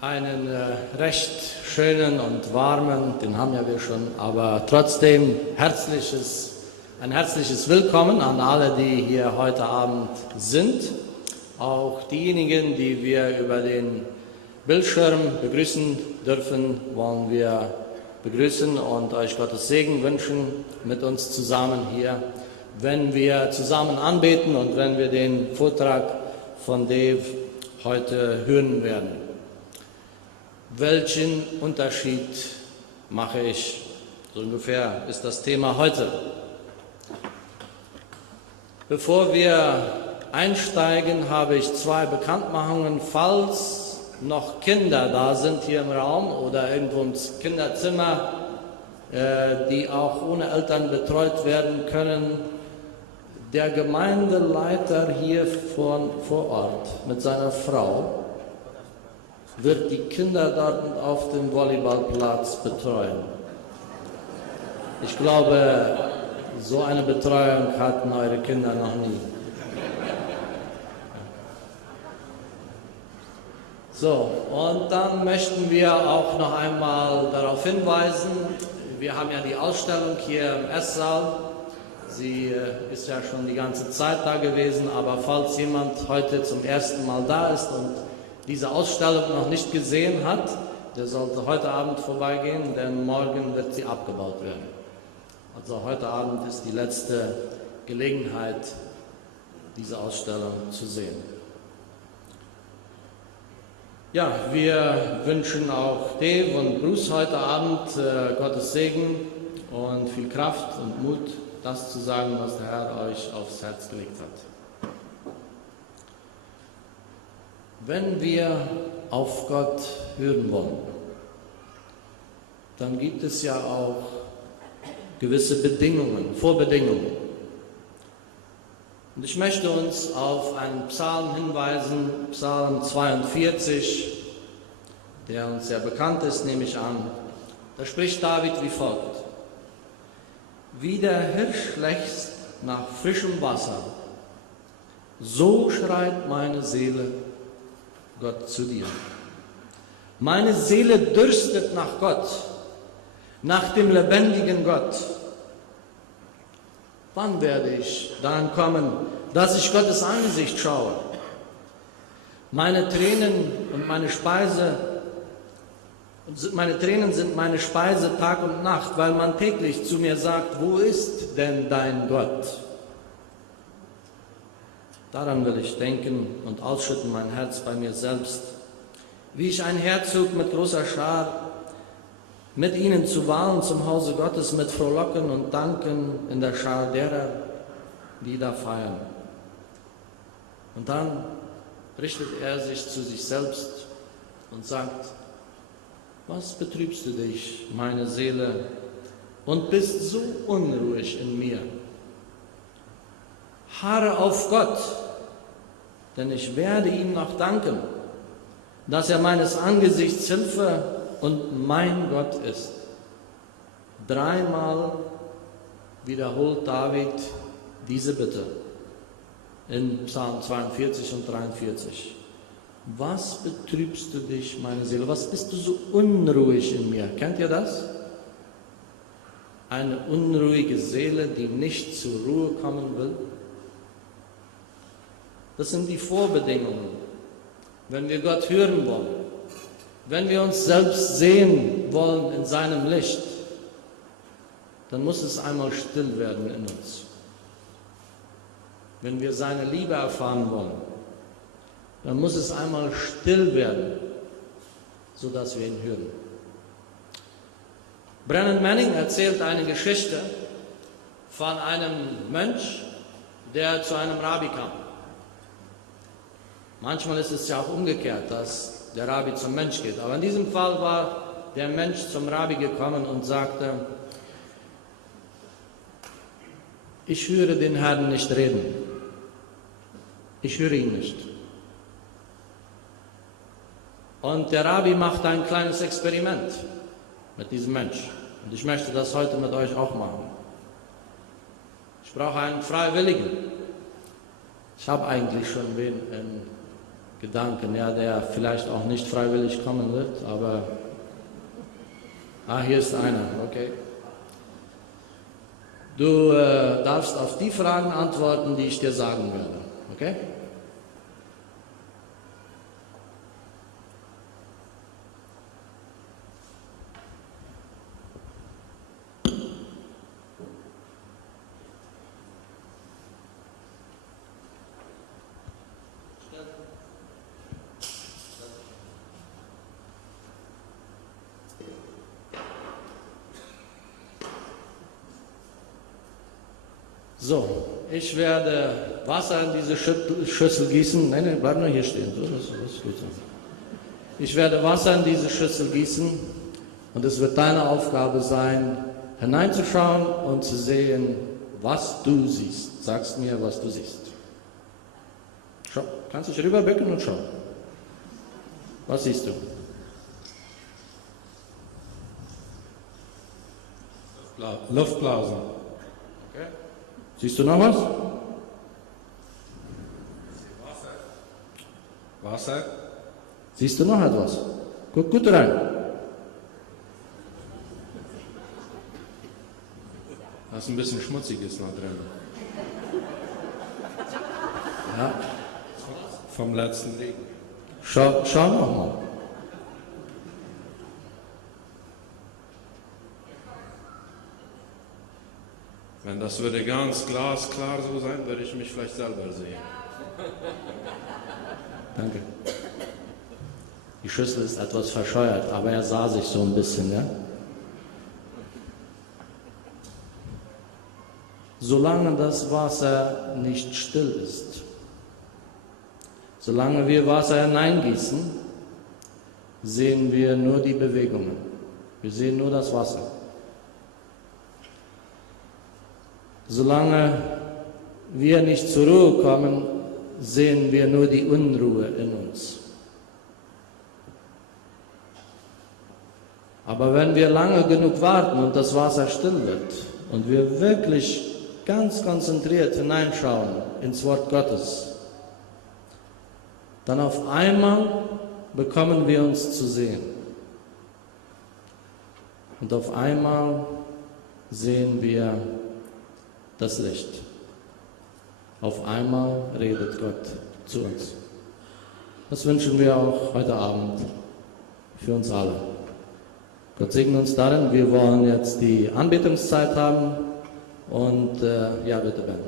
Einen recht schönen und warmen, den haben ja wir schon, aber trotzdem ein herzliches Willkommen an alle, die hier heute Abend sind. Auch diejenigen, die wir über den Bildschirm begrüßen dürfen, wollen wir begrüßen und euch Gottes Segen wünschen mit uns zusammen hier, wenn wir zusammen anbeten und wenn wir den Vortrag von Dave heute hören werden. Welchen Unterschied mache ich? So ungefähr ist das Thema heute. Bevor wir einsteigen, habe ich zwei Bekanntmachungen. Falls noch Kinder da sind hier im Raum oder irgendwo im Kinderzimmer, die auch ohne Eltern betreut werden können, der Gemeindeleiter hier vor Ort mit seiner Frau wird die Kinder dort auf dem Volleyballplatz betreuen. Ich glaube, so eine Betreuung hatten eure Kinder noch nie. So, und dann möchten wir auch noch einmal darauf hinweisen, wir haben ja die Ausstellung hier im Esssaal. Sie ist ja schon die ganze Zeit da gewesen, aber falls jemand heute zum ersten Mal da ist und diese Ausstellung noch nicht gesehen hat, der sollte heute Abend vorbeigehen, denn morgen wird sie abgebaut werden. Also heute Abend ist die letzte Gelegenheit, diese Ausstellung zu sehen. Ja, wir wünschen auch Dave und Bruce heute Abend Gottes Segen und viel Kraft und Mut, das zu sagen, was der Herr euch aufs Herz gelegt hat. Wenn wir auf Gott hören wollen, dann gibt es ja auch gewisse Bedingungen, Vorbedingungen. Und ich möchte uns auf einen Psalm hinweisen, Psalm 42, der uns sehr bekannt ist, nehme ich an. Da spricht David wie folgt: Wie der Hirsch lechzt nach frischem Wasser, so schreit meine Seele Gott zu dir. Meine Seele dürstet nach Gott, nach dem lebendigen Gott. Wann werde ich dahin kommen, dass ich Gottes Angesicht schaue? Meine Tränen sind meine Speise Tag und Nacht, weil man täglich zu mir sagt, wo ist denn dein Gott? Daran will ich denken und ausschütten mein Herz bei mir selbst, wie ich ein Herzog mit großer Schar, mit ihnen zu Wahlen zum Hause Gottes, mit Frohlocken und Danken in der Schar derer, die da feiern. Und dann richtet er sich zu sich selbst und sagt: Was betrübst du dich, meine Seele, und bist so unruhig in mir? Harre auf Gott, denn ich werde ihm noch danken, dass er meines Angesichts Hilfe und mein Gott ist. Dreimal wiederholt David diese Bitte in Psalm 42 und 43. Was betrübst du dich, meine Seele? Was bist du so unruhig in mir? Kennt ihr das? Eine unruhige Seele, die nicht zur Ruhe kommen will. Das sind die Vorbedingungen, wenn wir Gott hören wollen, wenn wir uns selbst sehen wollen in seinem Licht, dann muss es einmal still werden in uns. Wenn wir seine Liebe erfahren wollen, dann muss es einmal still werden, sodass wir ihn hören. Brennan Manning erzählt eine Geschichte von einem Mönch, der zu einem Rabbi kam. Manchmal ist es ja auch umgekehrt, dass der Rabbi zum Mensch geht. Aber in diesem Fall war der Mensch zum Rabbi gekommen und sagte: Ich höre den Herrn nicht reden. Ich höre ihn nicht. Und der Rabbi macht ein kleines Experiment mit diesem Mensch. Und ich möchte das heute mit euch auch machen. Ich brauche einen Freiwilligen. Ich habe eigentlich schon wen Gedanken, ja, der vielleicht auch nicht freiwillig kommen wird, aber hier ist einer, okay. Du darfst auf die Fragen antworten, die ich dir sagen werde, okay? So, ich werde Wasser in diese Schüssel gießen. Nein, bleib nur hier stehen. So, das ist gut so. Ich werde Wasser in diese Schüssel gießen und es wird deine Aufgabe sein, hineinzuschauen und zu sehen, was du siehst. Sagst mir, was du siehst. Schau, kannst dich rüberbücken und schauen. Was siehst du? Luftblasen. Okay. Siehst du noch was? Wasser. Siehst du noch etwas? Guck gut rein. Da ist ein bisschen Schmutziges noch drin. Ja. Vom letzten Regen. Schau noch mal. Wenn das würde ganz glasklar so sein, würde ich mich vielleicht selber sehen. Danke. Die Schüssel ist etwas verscheuert, aber er sah sich so ein bisschen, ja? Solange das Wasser nicht still ist, solange wir Wasser hineingießen, sehen wir nur die Bewegungen. Wir sehen nur das Wasser. Solange wir nicht zur Ruhe kommen, sehen wir nur die Unruhe in uns. Aber wenn wir lange genug warten und das Wasser still wird und wir wirklich ganz konzentriert hineinschauen ins Wort Gottes, dann auf einmal bekommen wir uns zu sehen. Und auf einmal sehen wir das Licht. Auf einmal redet Gott zu uns. Das wünschen wir auch heute Abend für uns alle. Gott segne uns darin. Wir wollen jetzt die Anbetungszeit haben und ja, bitte Ben.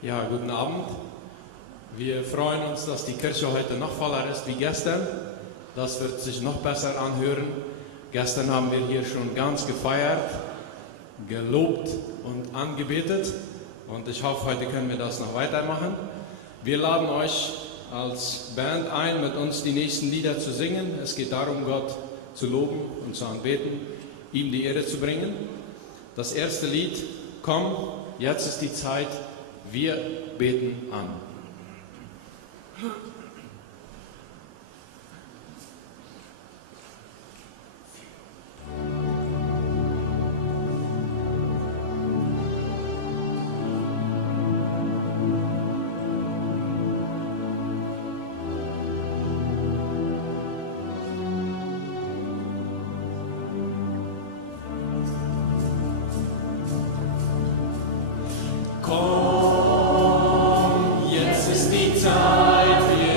Ja, guten Abend. Wir freuen uns, dass die Kirche heute noch voller ist wie gestern. Das wird sich noch besser anhören. Gestern haben wir hier schon ganz gefeiert, gelobt und angebetet. Und ich hoffe, heute können wir das noch weitermachen. Wir laden euch als Band ein, mit uns die nächsten Lieder zu singen. Es geht darum, Gott zu loben und zu anbeten, ihm die Ehre zu bringen. Das erste Lied, Komm, jetzt ist die Zeit, wir beten an. Komm, jetzt ist die Zeit, wir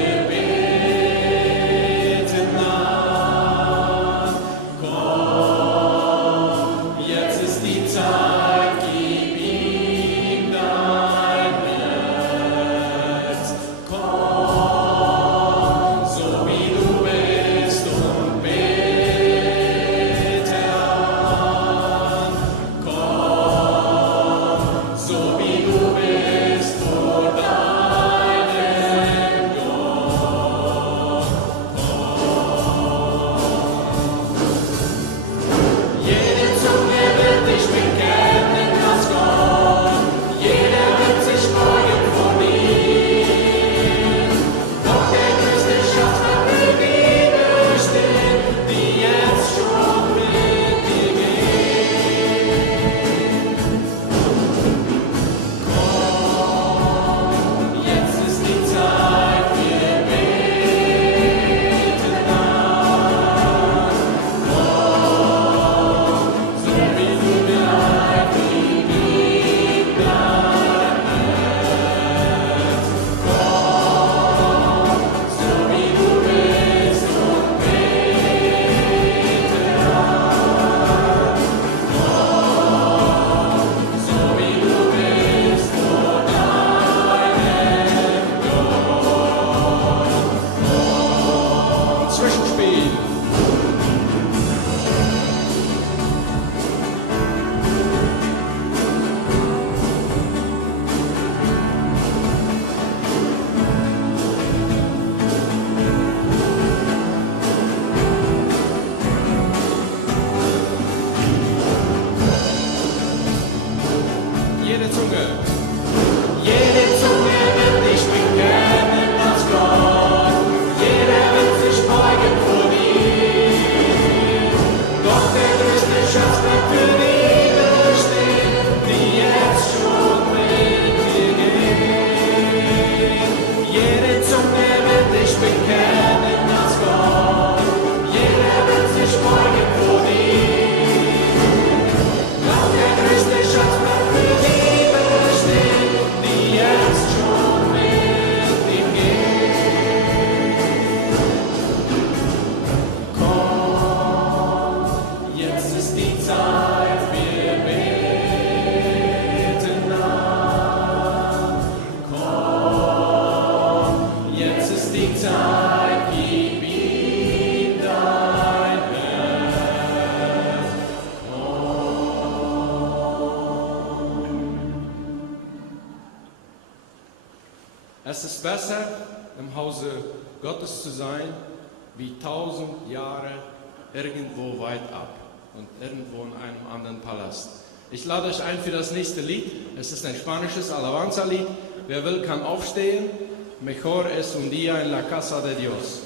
ist besser, im Hause Gottes zu sein, wie 1000 Jahre irgendwo weit ab und irgendwo in einem anderen Palast. Ich lade euch ein für das nächste Lied. Es ist ein spanisches Alabanza-Lied. Wer will, kann aufstehen. Mejor es un día en la casa de Dios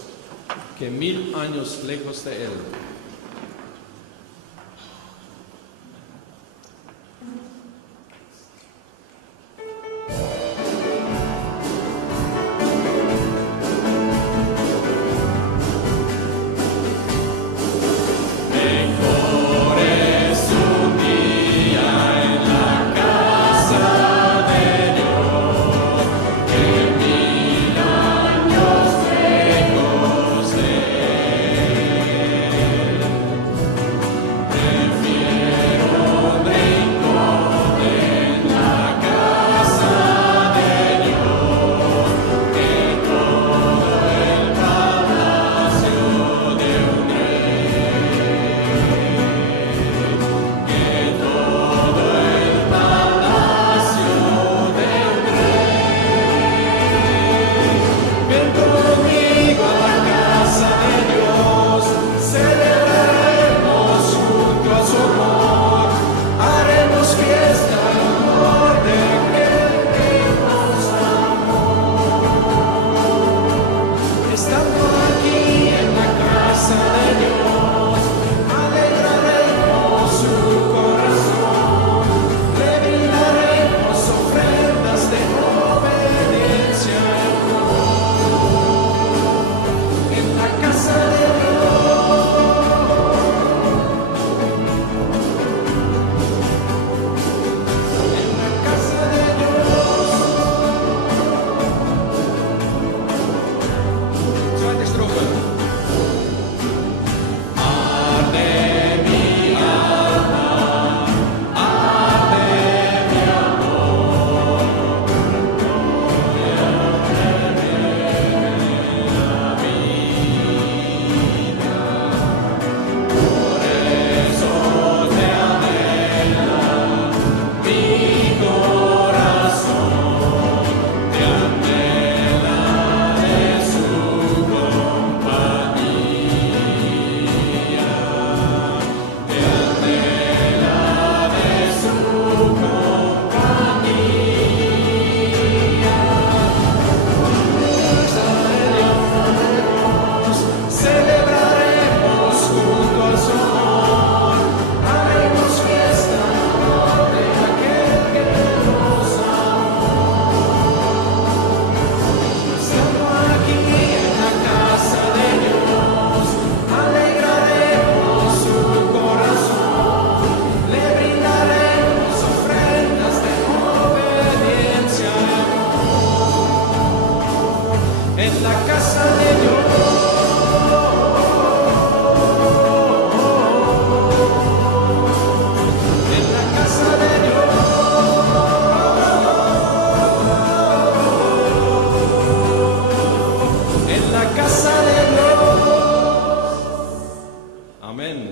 que 1000 años lejos de Él.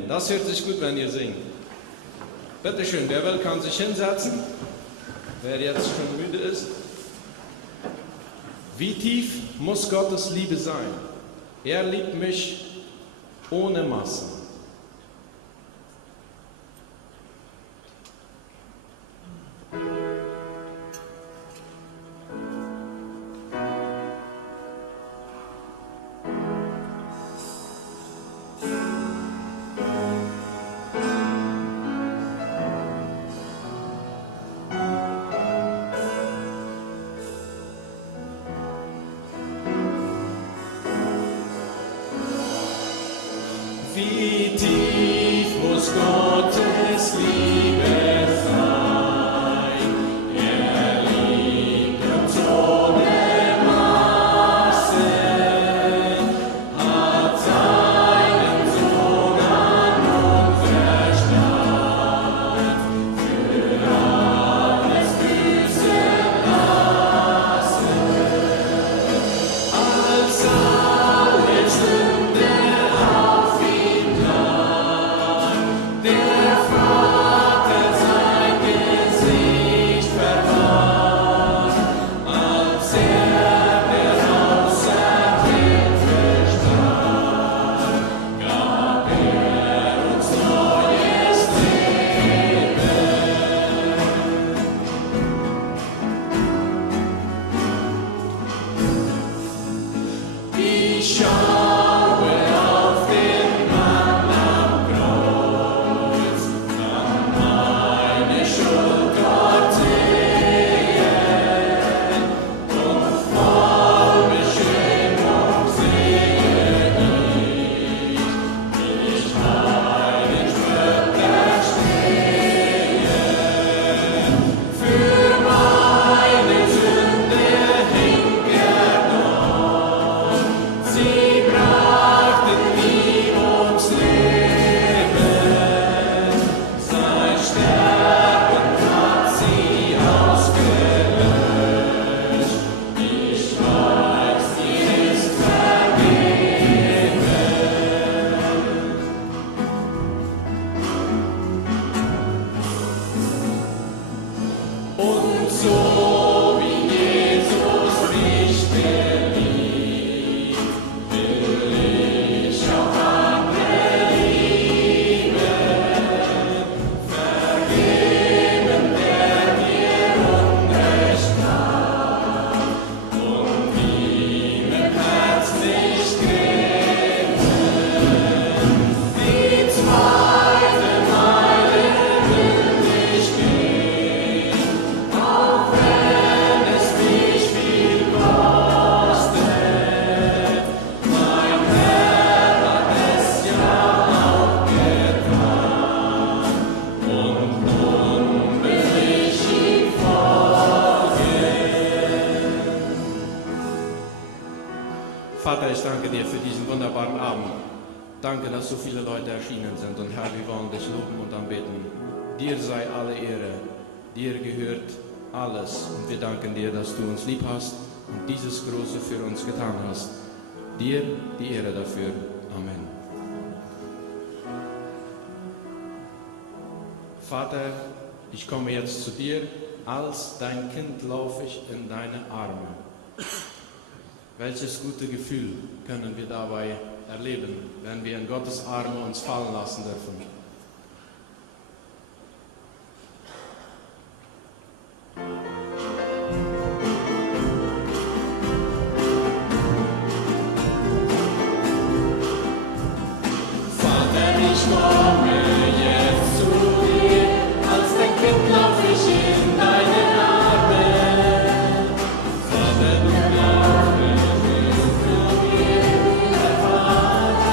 Das hört sich gut, wenn ihr singt. Bitte schön, wer will, kann sich hinsetzen. Wer jetzt schon müde ist. Wie tief muss Gottes Liebe sein? Er liebt mich ohne Maßen. Wie tief muss Gottes Liebe sein? Er liebt uns ohne Maße, hat seinen Sohn an uns verstanden, für alles Böse lassen. Als alle Sünde auf ihn lag, der Vater sein dir für diesen wunderbaren Abend. Danke, dass so viele Leute erschienen sind. Und Herr, wir wollen dich loben und anbeten. Dir sei alle Ehre. Dir gehört alles. Und wir danken dir, dass du uns lieb hast und dieses Große für uns getan hast. Dir die Ehre dafür. Amen. Vater, ich komme jetzt zu dir. Als dein Kind laufe ich in deine Arme. Welches gute Gefühl können wir dabei erleben, wenn wir in Gottes Arme uns fallen lassen dürfen? Vater, ich komme jetzt zu dir, als dein Kind laufe ich in deine Arme. Vater, du bist für mir der Vater.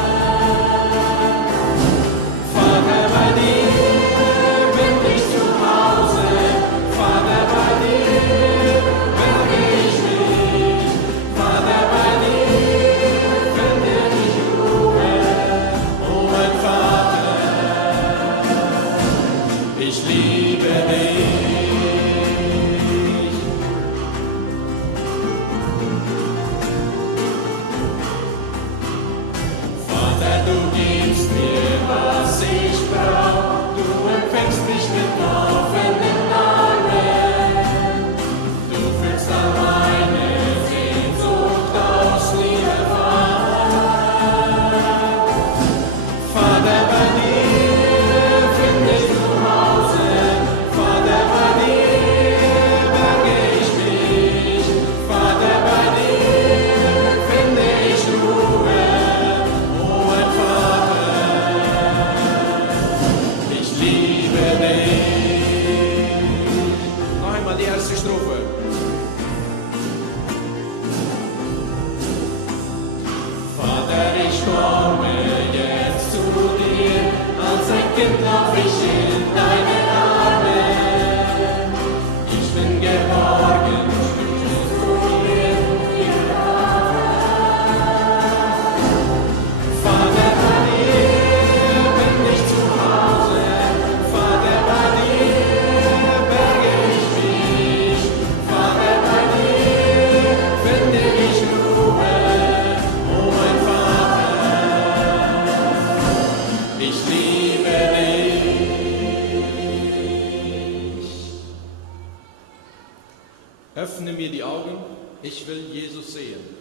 Vater, bei dir bin ich zu Hause. Vater, bei dir berge ich mich. Vater, bei dir finde ich Ruhe. Oh mein Vater, ich liebe dich. Vater, du gibst mir, was ich brauch. Du empfängst mich mit offenen Armen. Du füllst all meine Sehnsucht aus Liebe wahr. Vater, bei dir finde ich zu Hause. Vater, bei dir berge ich mich. Vater, bei dir finde ich Ruhe. Oh mein Vater, ich liebe dich. Noch einmal die erste Strophe. Vater, ich komme jetzt zu dir, als ein Kind lauf ich in deine Arme. Ich bin geborgen, spürst du mir Vater, bei dir bin ich zu Hause. Vater, bei dir berge ich mich. Vater, bei dir finde ich Ruhe. Oh mein Vater, ich liebe dich. Öffne mir die Augen, ich will Jesus sehen.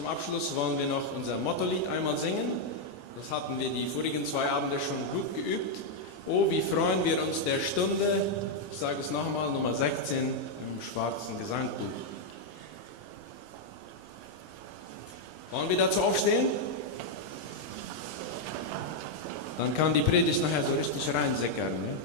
zum Abschluss wollen wir noch unser Mottolied einmal singen. Das hatten wir die vorigen 2 Abende schon gut geübt. Oh, wie freuen wir uns der Stunde. Ich sage es nochmal, Nummer 16 im schwarzen Gesangbuch. Wollen wir dazu aufstehen? Dann kann die Predigt nachher so richtig reinsickern. Ne?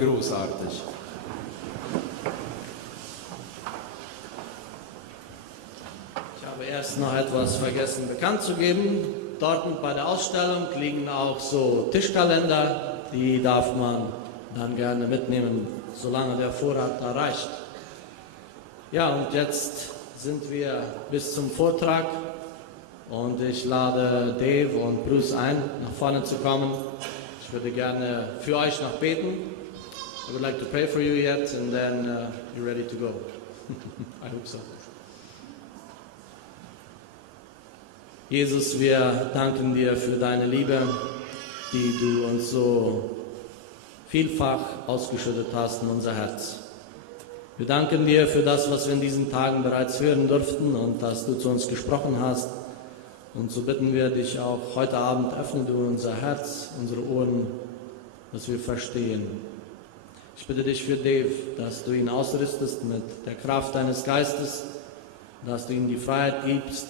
großartig. Ich habe erst noch etwas vergessen bekannt zu geben. Dort bei der Ausstellung liegen auch so Tischkalender, die darf man dann gerne mitnehmen, solange der Vorrat da reicht. Ja, und jetzt sind wir bis zum Vortrag und ich lade Dave und Bruce ein, nach vorne zu kommen. Ich würde gerne für euch noch beten. I would like to pray for you yet and then you're ready to go. I hope so. Jesus, wir danken dir für deine Liebe, die du uns so vielfach ausgeschüttet hast in unser Herz. Wir danken dir für das, was wir in diesen Tagen bereits hören durften und dass du zu uns gesprochen hast. Und so bitten wir dich auch heute Abend, öffne du unser Herz, unsere Ohren, dass wir verstehen. Ich bitte dich für Dave, dass du ihn ausrüstest mit der Kraft deines Geistes, dass du ihm die Freiheit gibst,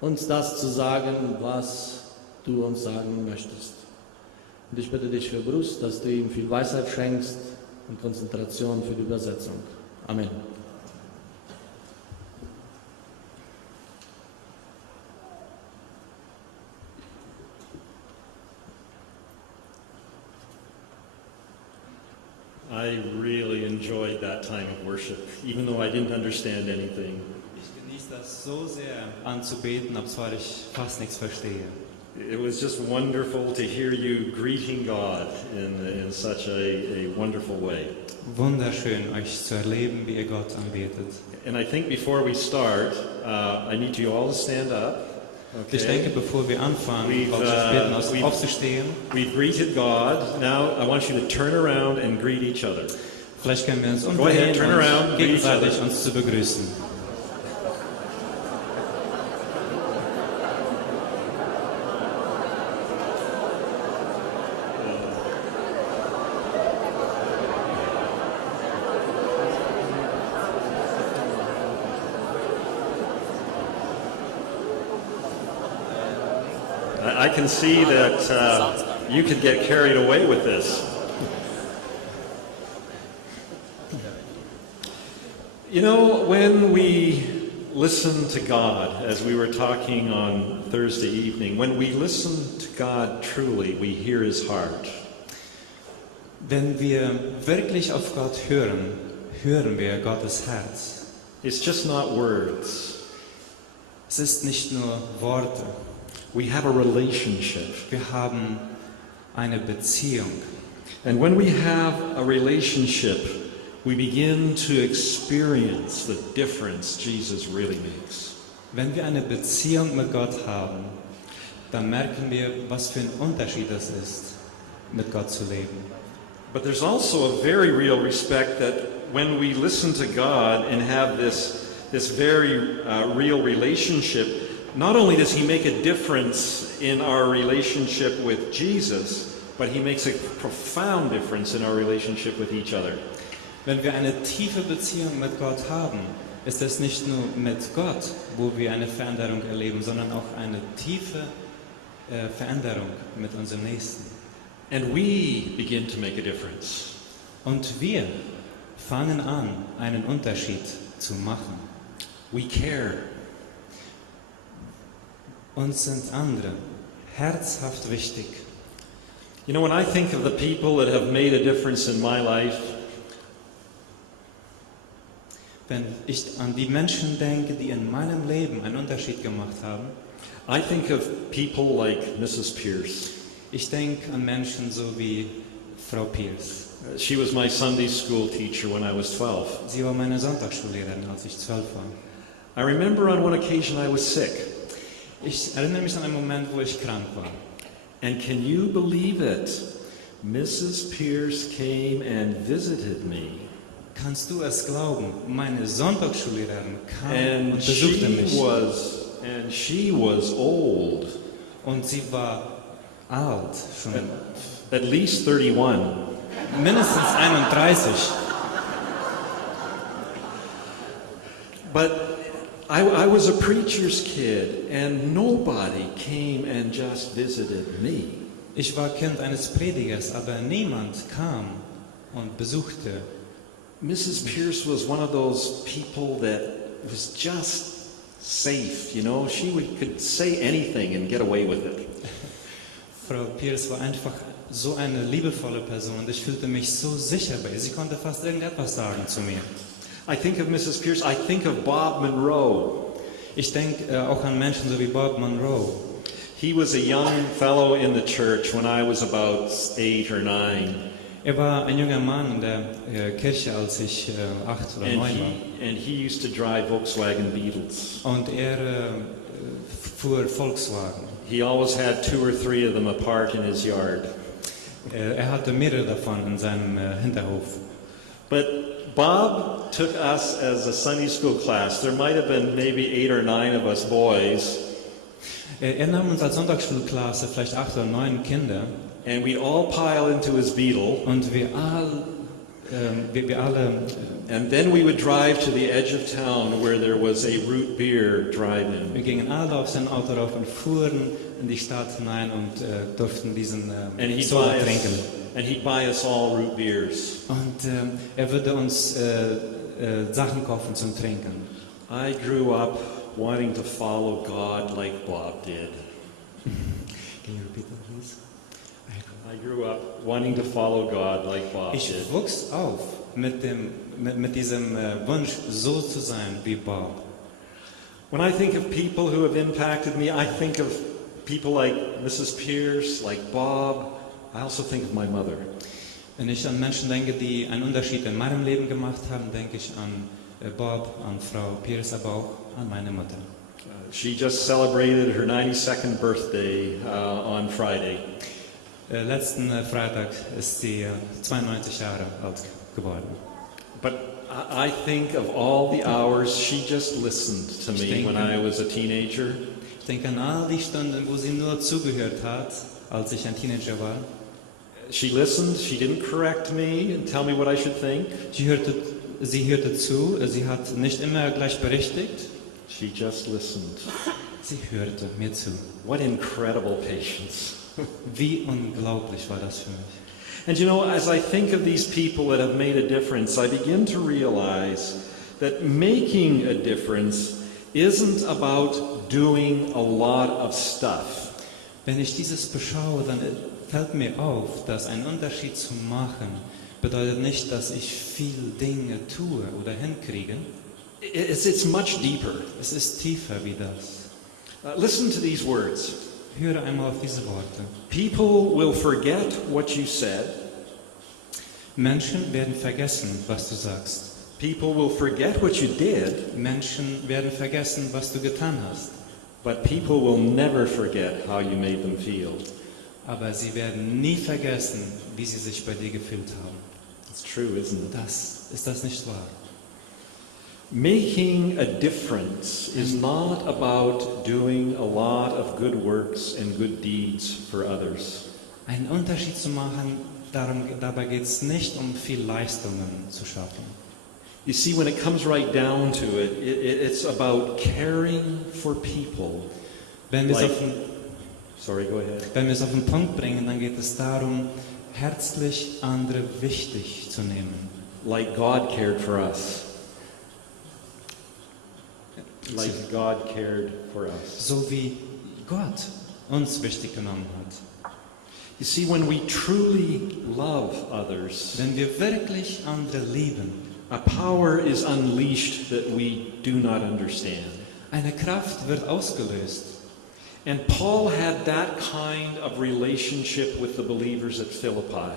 uns das zu sagen, was du uns sagen möchtest. Und ich bitte dich für Bruce, dass du ihm viel Weisheit schenkst und Konzentration für die Übersetzung. Amen. I really enjoyed that time of worship, even though I didn't understand anything. Ich genieße das so sehr anzubeten, obwohl ich fast nichts verstehe. It was just wonderful to hear you greeting God in such a wonderful way. Wunderschön, euch zu erleben, wie ihr Gott anbetet. And I think before we start, I need you all to stand up. Okay. Ich denke, bevor wir anfangen, wollte ich euch bitten, aufzustehen. We've greeted God. Now I want you to turn around and greet each other. Vielleicht können wir uns Go ahead, turn around, umdrehen und greet each gegenseitig other. uns zu begrüßen. I can see that you could get carried away with this. You know, when we listen to God, as we were talking on Thursday evening, when we listen to God truly, we hear His heart. Wenn wir wirklich auf Gott hören, hören wir Gottes Herz. It's just not words. Es ist nicht nur Worte. We have a relationship. Wir haben eine Beziehung. And when we have a relationship, we begin to experience the difference Jesus really makes. Wenn wir eine Beziehung mit Gott haben, dann merken wir, was für ein Unterschied es ist, mit Gott zu leben. But there's also a very real respect that when we listen to God and have this very real relationship, not only does He make a difference in our relationship with Jesus, but He makes a profound difference in our relationship with each other. Wenn wir eine tiefe Beziehung mit Gott haben, ist es nicht nur mit Gott, wo wir eine Veränderung erleben, sondern auch eine tiefe Veränderung mit unserem Nächsten. And we begin to make a difference. Und wir fangen an, einen Unterschied zu machen. We care. Uns sind andere herzhaft wichtig. You know, when I think of the people that have made a difference in my life, Wenn ich an die Menschen denke, die in meinem Leben einen Unterschied gemacht haben, I think of people like Mrs. Pierce. ich denke an Menschen so wie Frau Pierce. She was my Sunday school teacher when I was 12. Sie war meine Sonntagsschullehrerin, als ich 12 war. I remember on one occasion I was sick. Ich erinnere mich an einen Moment, wo ich krank war. And can you believe it? Mrs. Pierce came and visited me. Kannst du es glauben? Meine Sonntagsschullehrerin kam und And besuchte mich. she was old. Und sie war alt, schon At least 31. mindestens 31. But I was a preacher's kid, and nobody came and just visited me. Ich war Kind eines Predigers, aber niemand kam und besuchte. Mrs. Pierce was one of those people that was just safe, you know. Could say anything and get away with it. Frau Pierce war einfach so eine liebevolle Person und ich fühlte mich so sicher bei ihr. Sie konnte fast irgendetwas sagen zu mir. I think of Mrs. Pierce, I think of Bob Monroe. Ich denke auch an Menschen so wie Bob Monroe. He was a young fellow in the church when I was about 8 or 9. Er war ein junger Mann in der Kirche, als ich 8 oder 9 war. And he used to drive Volkswagen Beetles. Und er fuhr Volkswagen. He always had 2 or 3 of them apart in his yard. Er hatte mehrere davon in seinem Hinterhof. But Bob took us as a Sunday school class. There might have been maybe 8 or 9 of us boys. Er nahm uns als Sonntagsschulklasse vielleicht 8 oder 9 Kinder. And we'd all pile into his Beetle. Und wir alle And then we would drive to the edge of town where there was a root beer drive-in. wir gingen alle auf sein Auto rauf und fuhren in die Stadt hinein und durften diesen Soda trinken. And he'd buy us all root beers. Und er würde uns Sachen kaufen zum Trinken. I grew up wanting to follow God like Bob did. Can you repeat that, please? I grew up wanting to follow God like Bob Ich did. wuchs auf mit diesem Wunsch, so zu sein wie Bob. When I think of people who have impacted me, I think of people like Mrs. Pierce, like Bob. I also think of my mother. Wenn ich an Menschen denke, die einen Unterschied in meinem Leben gemacht haben, denke ich an Bob, an Frau Pierce, aber auch an meine Mutter. She just celebrated her 92nd birthday on Friday. Letzten Freitag ist sie 92 Jahre alt geworden. But I think of all the hours she just listened to me when I was a teenager. Ich denke an all die Stunden, wo sie nur zugehört hat, als ich ein Teenager war. She listened, she didn't correct me and tell me what I should think. Sie hörte zu, sie hat nicht immer gleich berichtigt. She just listened. Sie hörte mir zu. What incredible patience. Wie unglaublich war das für mich. And you know, as I think of these people that have made a difference, I begin to realize that making a difference isn't about doing a lot of stuff. Wenn ich dieses beschaue, dann fällt mir auf, dass ein Unterschied zu machen bedeutet nicht, dass ich viel Dinge tue oder hinkriege. It's much deeper. Es ist tiefer wie das. Listen to these words. Höre einmal auf diese Worte. People will forget what you said. Menschen werden vergessen, was du sagst. People will forget what you did. Menschen werden vergessen, was du getan hast. But people will never forget how you made them feel. Aber sie werden nie vergessen, wie sie sich bei dir gefühlt haben. It's true, isn't it? Ist das nicht wahr? Making a difference is not about doing a lot of good works and good deeds for others. Einen Unterschied zu machen, dabei geht es nicht um viel Leistungen zu schaffen. You see, when it comes right down to it, it's about caring for people. Wenn wir es Like, auf den Punkt bringen, dann geht es darum, herzlich andere wichtig zu nehmen. like God cared for us. Like God cared for us. So wie Gott uns wichtig genommen hat. You see, when we truly love others, Wenn wir wirklich andere lieben, a power is unleashed that we do not understand. eine Kraft wird ausgelöst. And Paul had that kind of relationship with the believers at Philippi.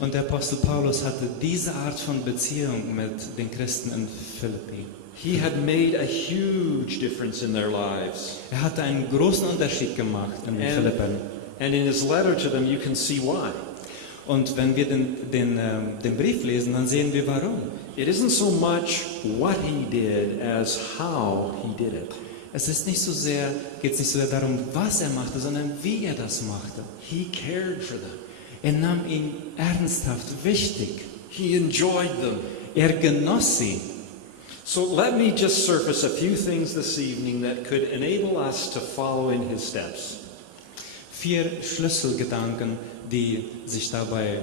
Und der Apostel Paulus hatte diese Art von Beziehung mit den Christen in Philippi. He had made a huge difference in their lives. Er hatte einen großen Unterschied gemacht in den Philippern. And in his letter to them, you can see why. Und wenn wir den Brief lesen, dann sehen wir warum. It isn't so much what he did as how he did it. Es ist geht es nicht so sehr darum, was er machte, sondern wie er das machte. He cared for them. Er nahm ihn ernsthaft wichtig. He enjoyed them. Er genoss sie. So let me just surface a few things this evening that could enable us to follow in his steps. 4 Schlüsselgedanken, die sich dabei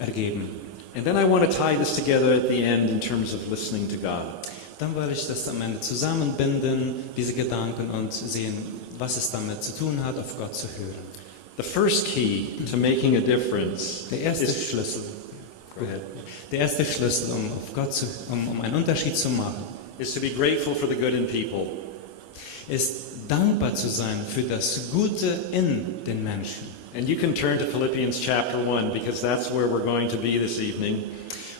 ergeben. And then I want to tie this together at the end in terms of listening to God. Dann will ich das am Ende zusammenbinden, diese Gedanken, und sehen, was es damit zu tun hat, auf Gott zu hören. The first key to making a difference Der erste is... Schlüssel, Go ahead. um einen Unterschied zu machen, Is to be grateful for the good in people. ist dankbar zu sein für das Gute in den Menschen. And you can turn to Philippians chapter 1 because that's where we're going to be this evening.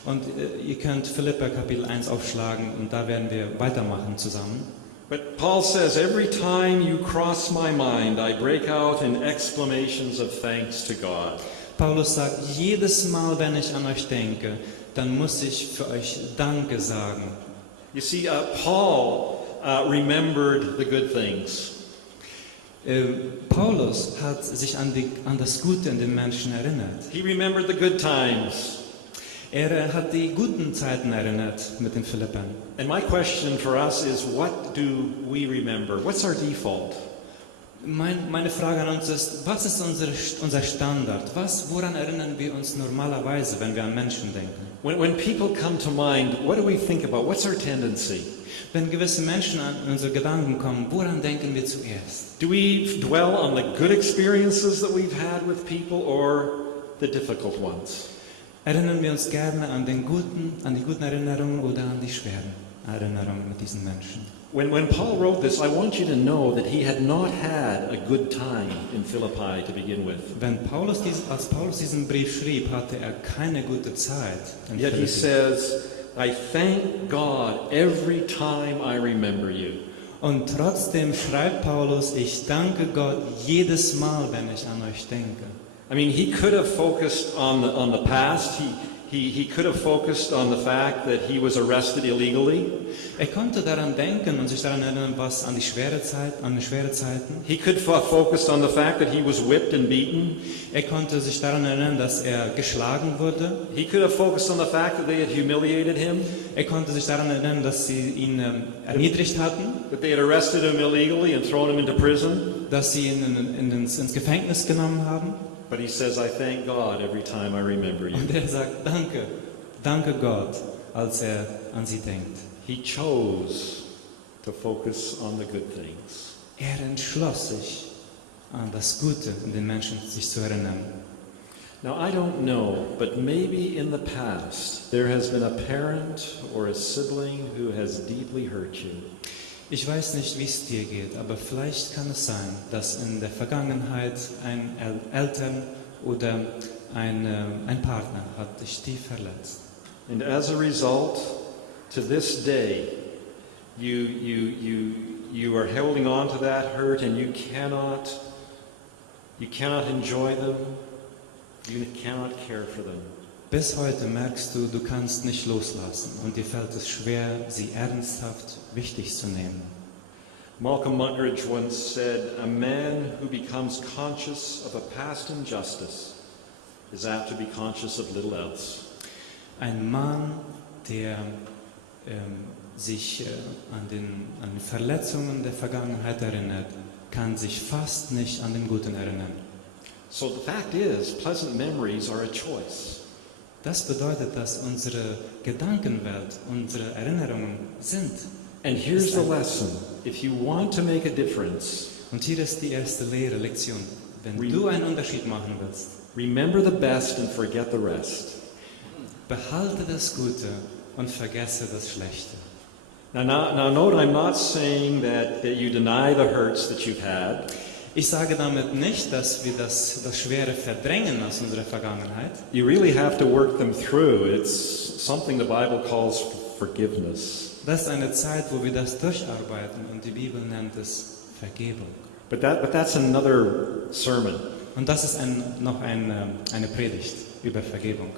Und ihr könnt Philipper Kapitel 1 aufschlagen und da werden wir weitermachen zusammen. But Paul says, every time you cross my mind, I break out in exclamations of thanks to God. Paulus sagt, jedes Mal, wenn ich an euch denke, dann muss ich für euch Danke sagen. You see, Paul remembered the good things. Paulus hat sich an das Gute in den Menschen erinnert. He remembered the good times. Er hat die guten Zeiten erinnert mit den Philippern. And my question for us is, what do we remember? What's our default? Meine Frage an uns ist, was ist unser Standard? Woran erinnern wir uns normalerweise, wenn wir an Menschen denken? When people come to mind, what do we think about? What's our tendency? Wenn gewisse Menschen an unsere Gedanken kommen, woran denken wir zuerst? Do we dwell on the good experiences that we've had with people or the difficult ones? Erinnern wir uns gerne an die guten Erinnerungen oder an die schweren Erinnerungen mit diesen Menschen? When Paul wrote this, I want you to know that he had not had a good time in Philippi to begin with. Als Paulus diesen Brief schrieb, hatte er keine gute Zeit in Yet he Philippi. says, I thank God every time I remember you. Und trotzdem schreibt Paulus, ich danke Gott jedes Mal, wenn ich an euch denke. I mean, he could have focused on the past. He could have focused on the fact that he was arrested illegally. Er konnte daran denken und sich daran erinnern, was an die schwere Zeiten. He could have focused on the fact that he was whipped and beaten. Er konnte sich daran erinnern, dass er geschlagen wurde. He could have focused on the fact that they had humiliated him. Er konnte sich daran erinnern, dass sie ihn erniedrigt hatten. That they had arrested him illegally and thrown him into prison. Dass sie ihn ins Gefängnis genommen haben. But he says, I thank God every time I remember you. Und er sagt, danke Gott, als er an sie denkt. He chose to focus on the good things. Er entschloss sich, an das Gute in den Menschen sich zu erinnern. Now, I don't know, but maybe in the past there has been a parent or a sibling who has deeply hurt you. Ich weiß nicht, wie es dir geht, aber vielleicht kann es sein, dass in der Vergangenheit ein Eltern oder ein Partner hat dich tief verletzt. And as a result, to this day, you are holding on to that hurt, and you cannot enjoy them. You cannot care for them. Bis heute merkst du kannst nicht loslassen und dir fällt es schwer, sie ernsthaft wichtig zu nehmen. Malcolm Muggeridge once said, a man who becomes conscious of a past injustice is apt to be conscious of little else. Ein Mann, der sich an den Verletzungen der Vergangenheit erinnert, kann sich fast nicht an den Guten erinnern. So the fact is, pleasant memories are a choice. Das bedeutet, dass unsere Gedankenwelt, unsere Erinnerungen sind. And here's the lesson. If you want to make a difference, und hier ist die erste Lektion. Wenn du einen Unterschied machen willst, remember the best and forget the rest. Behalte das Gute und vergesse das Schlechte. Now note, I'm not saying that you deny the hurts that you've had. Ich sage damit nicht, dass wir das Schwere verdrängen aus unserer Vergangenheit. You really have to work them through. It's something the Bible calls forgiveness. Das ist eine Zeit, wo wir das durcharbeiten und die Bibel nennt es Vergebung. But that's another sermon. Und das ist noch eine Predigt über Vergebung.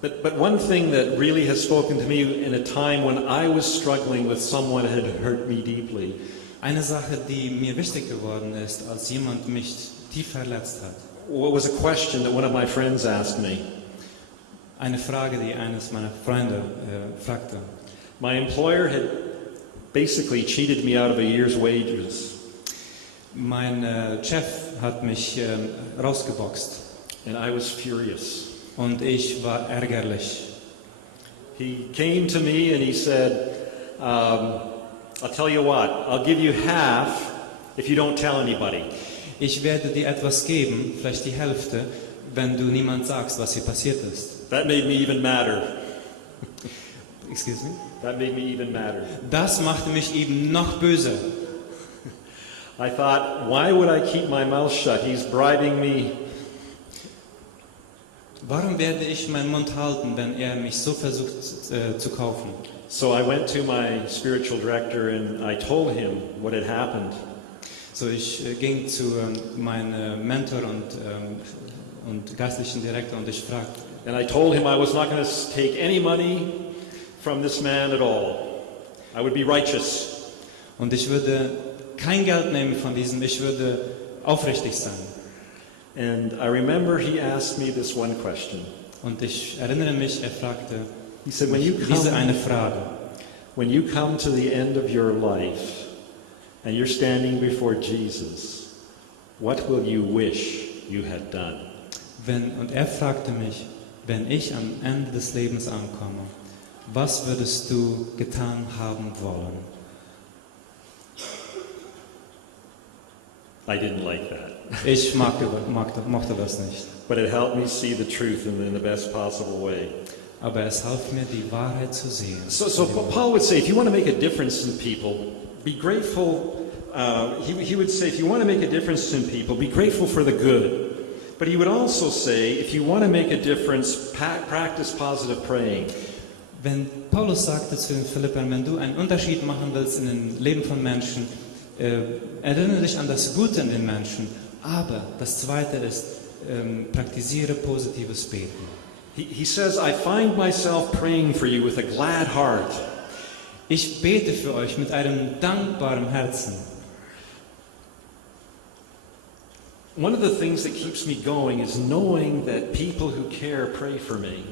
But one thing that really has spoken to me in a time when I was struggling with someone who had hurt me deeply. Eine Sache, die mir wichtig geworden ist, als jemand mich tief verletzt hat. Was a question that one of my friends asked me. Eine Frage, die eines meiner Freunde fragte. My employer had basically cheated me out of a year's wages. Mein Chef hat mich rausgeboxt. And I was furious. Und ich war ärgerlich. He came to me and he said, I'll tell you what, I'll give you half if you don't tell anybody. Ich werde dir etwas geben, vielleicht die Hälfte, wenn du niemand sagst, was hier passiert ist. That made me even madder. Excuse me? That made me even madder. Das machte mich eben noch böser. I thought, why would I keep my mouth shut? He's bribing me. Warum werde ich meinen Mund halten, wenn er mich so versucht zu kaufen? So I went to my spiritual director and I told him what had happened. So ich ging zu meinem Mentor und geistlichen Direktor und ich fragte. And I told him I was not going to take any money from this man at all. I would be righteous. Und ich würde kein Geld nehmen von diesem, ich würde aufrichtig sein. And I remember he asked me this one question. Und ich erinnere mich, er fragte He said, diese eine Frage. When you come to the end of your life and you're standing before Jesus, what will you wish you had done? Und er fragte mich, wenn ich am Ende des Lebens ankomme, was würdest du getan haben wollen? I didn't like that. Ich mochte das nicht. But it helped me see the truth in the best possible way. Aber es half mir, die Wahrheit zu sehen. So Paul would say, if you want to make a difference in people, be grateful. He would say, if you want to make a difference in people, be grateful for the good. But he would also say, if you want to make a difference, practice positive praying. Wenn Paulus sagte zu den Philippern, wenn du einen Unterschied machen willst in dem Leben von Menschen, erinnere dich an das Gute in den Menschen. Aber das Zweite ist, praktiziere positives Beten. He says, I find myself praying for you with a glad heart. Ich bete für euch mit einem dankbaren Herzen. One of the things that keeps me going is knowing that people who care pray for me.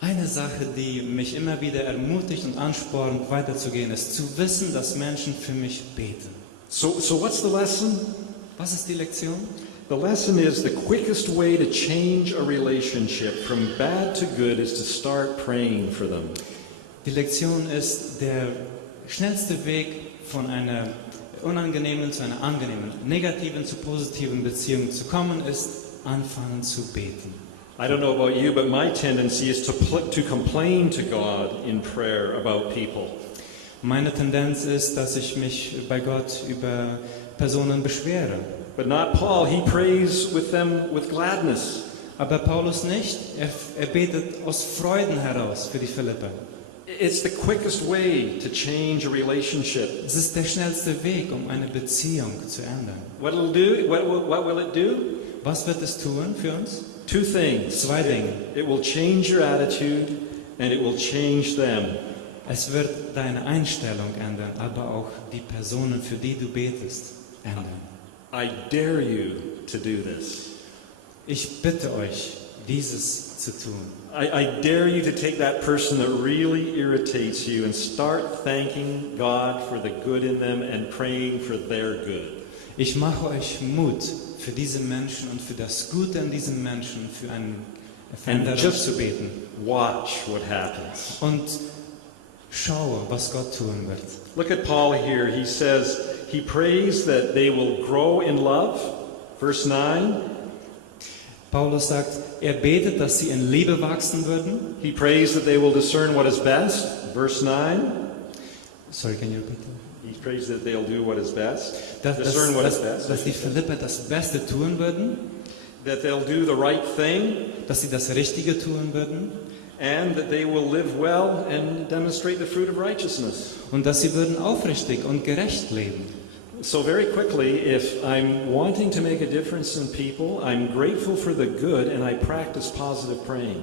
Eine Sache, die mich immer wieder ermutigt und anspornt, weiterzugehen, ist zu wissen, dass Menschen für mich beten. So what's the lesson? Was ist die Lektion? The lesson is the quickest way to change a relationship from bad to good is to start praying for them. Die Lektion ist, der schnellste Weg von einer unangenehmen zu einer angenehmen, negativen zu positiven Beziehung zu kommen, ist, anfangen zu beten. I don't know about you, but my tendency is to complain to God in prayer about people. Meine Tendenz ist, dass ich mich bei Gott über Personen beschwere. But not Paul. He prays with them with gladness. Aber Paulus nicht. Er betet aus Freuden heraus für die Philipper. It's the quickest way to change a relationship. Es ist der schnellste Weg, um eine Beziehung zu ändern. What will it do? Was wird es tun für uns? Two things. Zwei Dinge. It will change your attitude and it will change them. Es wird deine Einstellung ändern, aber auch die Personen, für die du betest, ändern. I dare you to do this. Ich bitte euch, dieses zu tun. I dare you to take that person that really irritates you and start thanking God for the good in them and praying for their good. Ich mache euch Mut für diese Menschen und für das Gute an diesen Menschen, für eine Veränderung zu beten. Watch what happens. Und schaue, was Gott tun wird. Look at Paul here. He says he prays that they will grow in love. Verse 9. Paulus sagt, er betet, dass sie in Liebe wachsen würden. He prays that they will discern what is best. Verse 9. Sorry, can you repeat that? He prays that they'll do what is best. Dass die Philipper das Beste tun würden. That they'll do the right thing. Dass sie das Richtige tun würden. And that they will live well and demonstrate the fruit of righteousness. Und dass sie würden aufrichtig und gerecht leben. So very quickly, if I'm wanting to make a difference in people, I'm grateful for the good and I practice positive praying.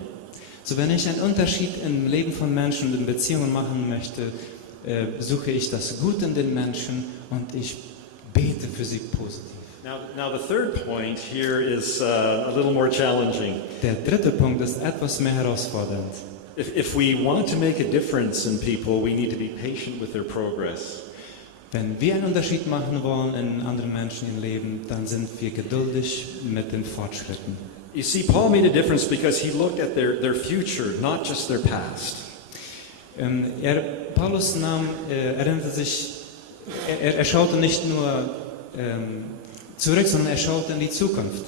So wenn ich einen Unterschied im Leben von Menschen und in Beziehungen machen möchte, suche ich das Gute in den Menschen und ich bete für sie positiv. Now the third point here is a little more challenging. Der dritte Punkt ist etwas mehr herausfordernd. If we want to make a difference in people, we need to be patient with their progress. Wenn wir einen Unterschied machen wollen in anderen Menschen im Leben, dann sind wir geduldig mit den Fortschritten. You see, Paul made a difference because he looked at their future, not just their past. Paulus erinnerte sich, er schaute nicht nur zurück, sondern er schaute in die Zukunft.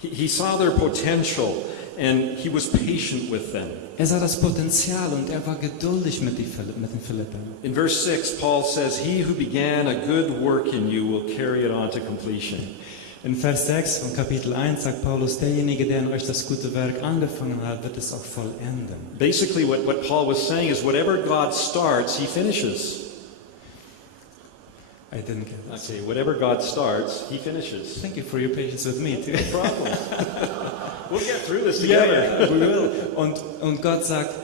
He saw their potential and he was patient with them. Er sah das Potenzial und er war geduldig mit den Philippern. In verse 6, Paul says, "He who began a good work in you will carry it on to completion." In Vers 6 von Kapitel 1 sagt Paulus, derjenige, der in euch das gute Werk angefangen hat, wird es auch vollenden. Basically what Paul was saying is whatever God starts, he finishes. I didn't get that. Okay, whatever God starts, he finishes. Thank you for your patience with me too. No problem. We'll get through this together. We will. Und Gott sagt,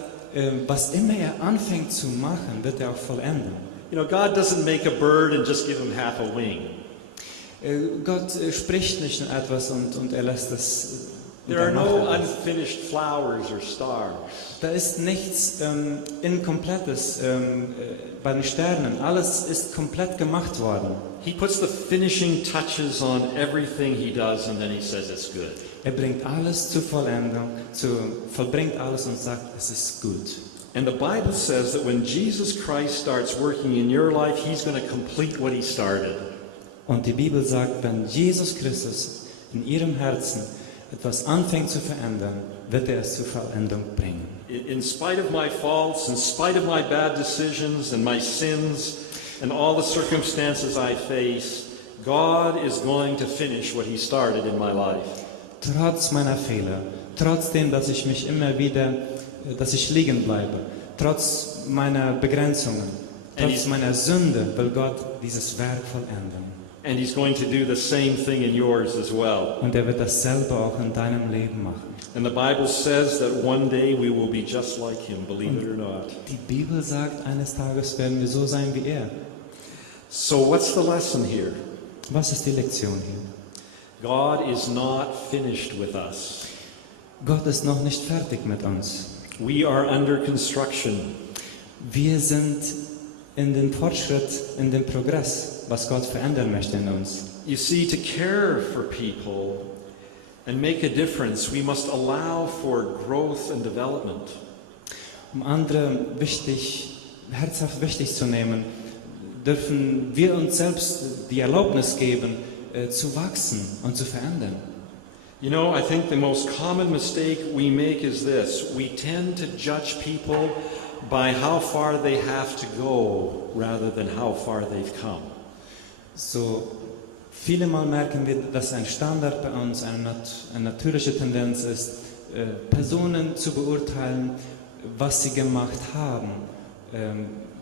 was immer er anfängt zu machen, wird er auch vollenden. You know, God doesn't make a bird and just give him half a wing. Gott spricht nicht nur etwas und er lässt es. There are no unfinished flowers or stars. Da ist nichts Inkomplettes bei den Sternen. Alles ist komplett gemacht worden. He puts the finishing touches on everything he does and then he says it's good. Er bringt alles zur Vollendung, vollbringt alles und sagt, es ist gut. And the Bible says that when Jesus Christ starts working in your life, he's going to complete what he started. Und die Bibel sagt, wenn Jesus Christus in ihrem Herzen etwas anfängt zu verändern, wird er es zur Vollendung bringen. In spite of my faults, in spite of my bad decisions and my sins and all the circumstances I face, God is going to finish what he started in my life. Trotz meiner Fehler, trotzdem, dass ich mich immer wieder, dass ich liegen bleibe, trotz meiner Begrenzungen, trotz meiner Sünde, will Gott dieses Werk vollenden. And He's going to do the same thing in yours as well. Und er wird dasselbe auch in deinem Leben machen. And the Bible says that one day we will be just like Him, believe it or not. Die Bibel sagt, eines Tages werden wir so sein wie er. So what's the lesson here? Was ist die Lektion hier? God is not finished with us. Gott ist noch nicht fertig mit uns. We are under construction. Wir sind in den Fortschritt, in den Progress, was Gott verändern möchte in uns. You see, to care for people and make a difference, we must allow for growth and development. Um andere herzhaft wichtig zu nehmen, dürfen wir uns selbst die Erlaubnis geben, zu wachsen und zu verändern. You know, I think the most common mistake we make is this. We tend to judge people by how far they have to go rather than how far they've come. So viele Mal merken wir, dass ein Standard bei uns, eine natürliche Tendenz ist, Personen zu beurteilen, was sie gemacht haben,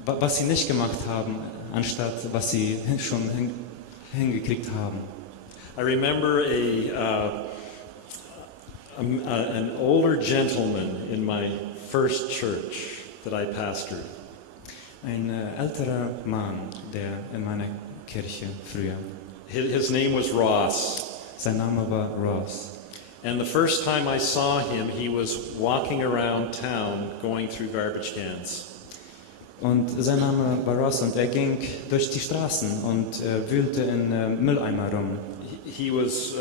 was sie nicht gemacht haben, anstatt was sie schon hingekriegt haben. I remember an older gentleman in my first church that I pastored. Ein älterer Mann, der in meiner Kirche früher. His name was Ross. Sein Name war Ross. And the first time I saw him, he was walking around town going through garbage cans. Und sein Name war Ross und er ging durch die Straßen und wühlte in Mülleimer rum. He was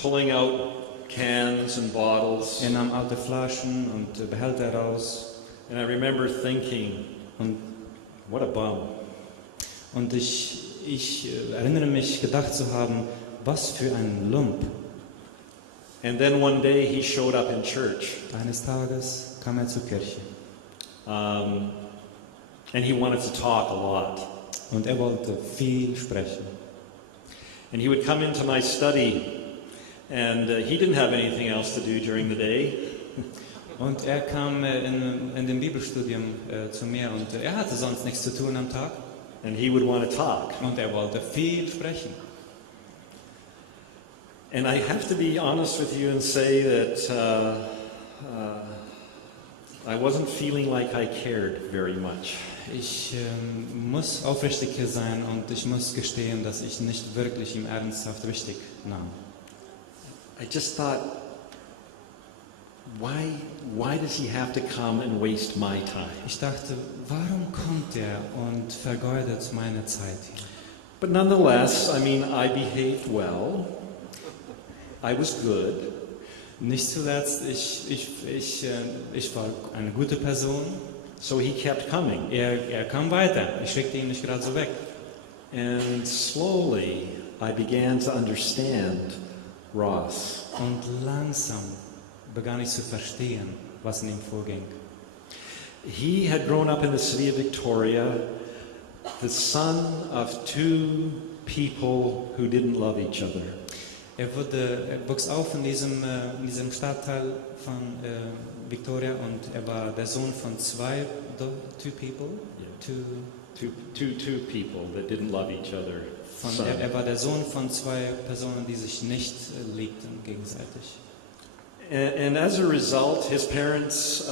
pulling out cans and bottles. Er nahm alte Flaschen und Behälter raus. And I remember thinking, what a bum. Und ich erinnere mich, gedacht zu haben, was für ein Lump. And then one day he showed up in church. Eines Tages kam er zur Kirche. And he wanted to talk a lot. Und er wollte viel sprechen. And he would come into my study, and he didn't have anything else to do during the day. Und er kam in dem Bibelstudium zu mir und er hatte sonst nichts zu tun am Tag. And he would want to talk. Und er wollte viel sprechen. And I have to be honest with you and say that I wasn't feeling like I cared very much. Ich muss aufrichtig hier sein und ich muss gestehen, dass ich nicht wirklich ihm ernsthaft wichtig nahm. I just thought, why does he have to come and waste my time? Ich dachte, warum kommt er und vergeudet meine Zeit hier? But nonetheless, I mean, I behaved well. I was good. Nicht zuletzt, ich war eine gute Person. So he kept coming. Er kam weiter. Ich schickte ihn nicht gerade so weg. And slowly I began to understand Ross. Und langsam begann ich zu verstehen, was in ihm vorging. He had grown up in the city of Victoria, the son of two people who didn't love each other. Er wuchs auf in diesem Stadtteil von Victoria und er war der Sohn von two people that didn't love each other. Er war der Sohn von zwei Personen, die sich nicht liebten gegenseitig. And as a result, his parents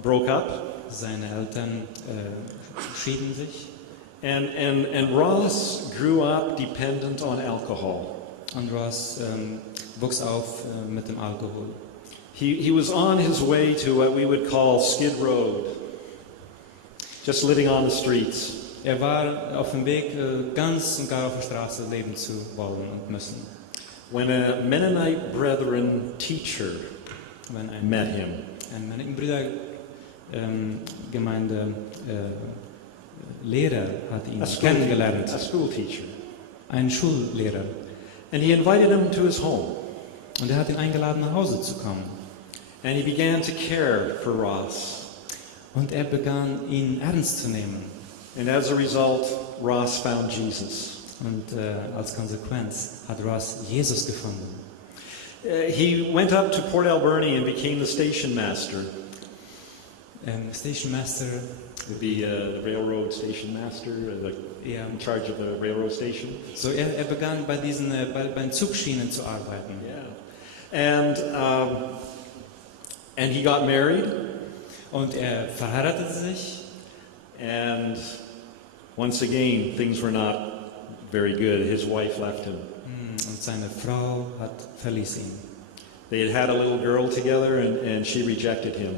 broke up. Seine Eltern schieden sich. And Ross grew up dependent on alcohol. Und Ross wuchs auf mit dem Alkohol. He was on his way to what we would call Skid Road, just living on the streets. Er war auf dem Weg, ganz und gar auf der Straße leben zu wollen und müssen. When a Mennonite Brethren teacher met him. Ein Mennonitenbrüder Gemeinde Lehrer hat ihn kennengelernt. A school teacher. Ein Schullehrer. And he invited him to his home. Und er hat ihn eingeladen, nach Hause zu kommen. And he began to care for Ross. Und er begann, ihn ernst zu nehmen. And as a result, Ross found Jesus. Und als Konsequenz hat Ross Jesus gefunden. He went up to Port Alberni and became the station master. Station Master. Would be the railroad station master, Ja. in charge of the railroad station. So er begann bei den Zugschienen zu arbeiten. Yeah. And he got married. Und er verheiratete sich. And once again, things were not very good. His wife left him. Und seine Frau verließ ihn. They had a little girl together, and she rejected him.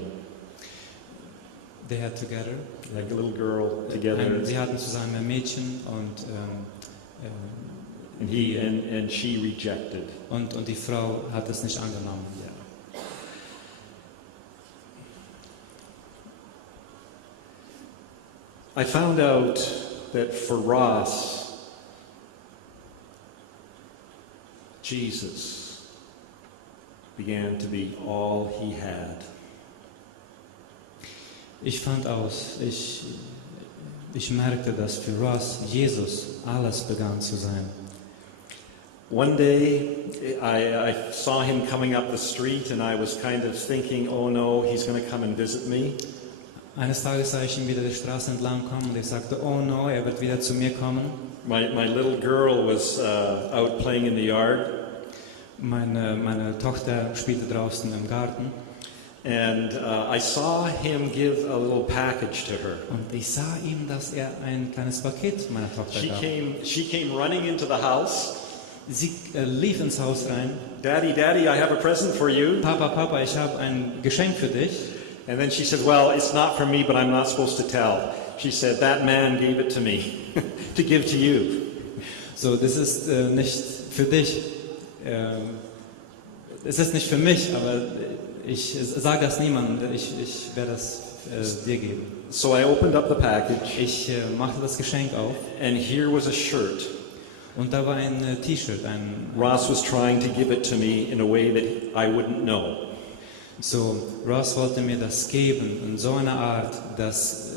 They had together. Like a little girl together. Sie hatten zusammen ein Mädchen and she rejected. Und die Frau hat es nicht angenommen. I found out that for Ross, Jesus began to be all he had. Ich merkte, dass für Ross Jesus alles begann zu sein. One day, I saw him coming up the street, and I was kind of thinking, oh no, he's going to come and visit me. Eines Tages sah ich ihn wieder die Straße entlang kommen und ich sagte, oh no, er wird wieder zu mir kommen. My little girl was out playing in the yard. Meine Tochter spielte draußen im Garten. And I saw him give a little package to her. Und ich sah ihm, dass er ein kleines Paket meiner Tochter gab. She came running into the house. Sie lief ins Haus rein. Daddy, Daddy, I have a present for you. Papa, ich habe ein Geschenk für dich. And then she said, well, it's not for me, but I'm not supposed to tell. She said, that man gave it to me to give to you. So, das ist nicht für dich. Es ist nicht für mich, aber ich sage das niemandem. Ich werde das dir geben. So I opened up the package. Ich machte das Geschenk auf. And here was a shirt. Und da war ein T-Shirt. Ross was trying to give it to me in a way that I wouldn't know. So, Ross wollte mir das geben in so einer Art, dass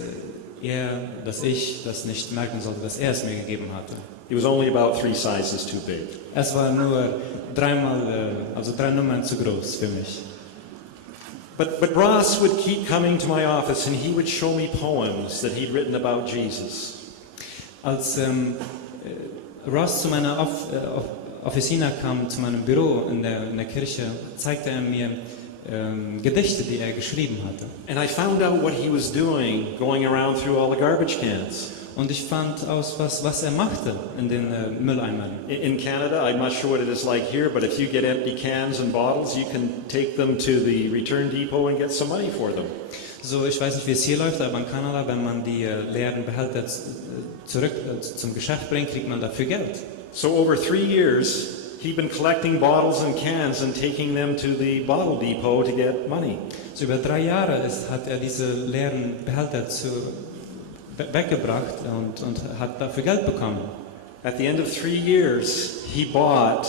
ich das nicht merken sollte, dass er es mir gegeben hatte. It was only about 3 sizes too big. Es war nur 3 Nummern zu groß für mich. But Ross would keep coming to my office, and he would show me poems that he'd written about Jesus. Als Ross zu meiner Officina kam, zu meinem Büro in der Kirche, zeigte er mir Gedichte, die er geschrieben hatte. And I found out what he was doing, going around through all the garbage cans. Und ich fand aus, was er machte in den Mülleimern. In Canada, I'm not sure what it is like here, but if you get empty cans and bottles, you can take them to the return depot and get some money for them. So, ich weiß nicht, wie es hier läuft, aber in Kanada, wenn man die leeren Behälter zurück zum Geschäft bringt, kriegt man dafür Geld. So over 3 years, he'd been collecting bottles and cans and taking them to the bottle depot to get money. So über 3 Jahre hat er diese leeren Behälter weggebracht und hat dafür Geld bekommen. At the end of 3 years, he bought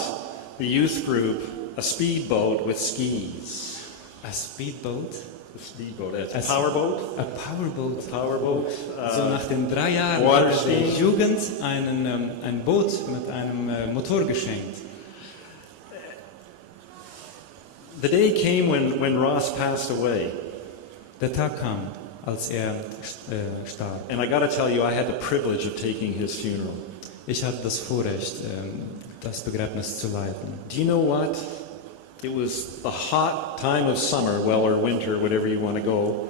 the youth group a speedboat with skis. A speedboat? A speedboat, a powerboat. A powerboat. A powerboat. So nach den 3 Jahren Water hat die skiing. Jugend ein Boot mit einem Motor geschenkt. The day came when Ross passed away. Der Tag kam, als er starb. And I got to tell you, I had the privilege of taking his funeral. Ich hatte das Vorrecht, das Begräbnis zu leiten. Do you know what? It was the hot time of summer, well, or winter, whatever you want to go.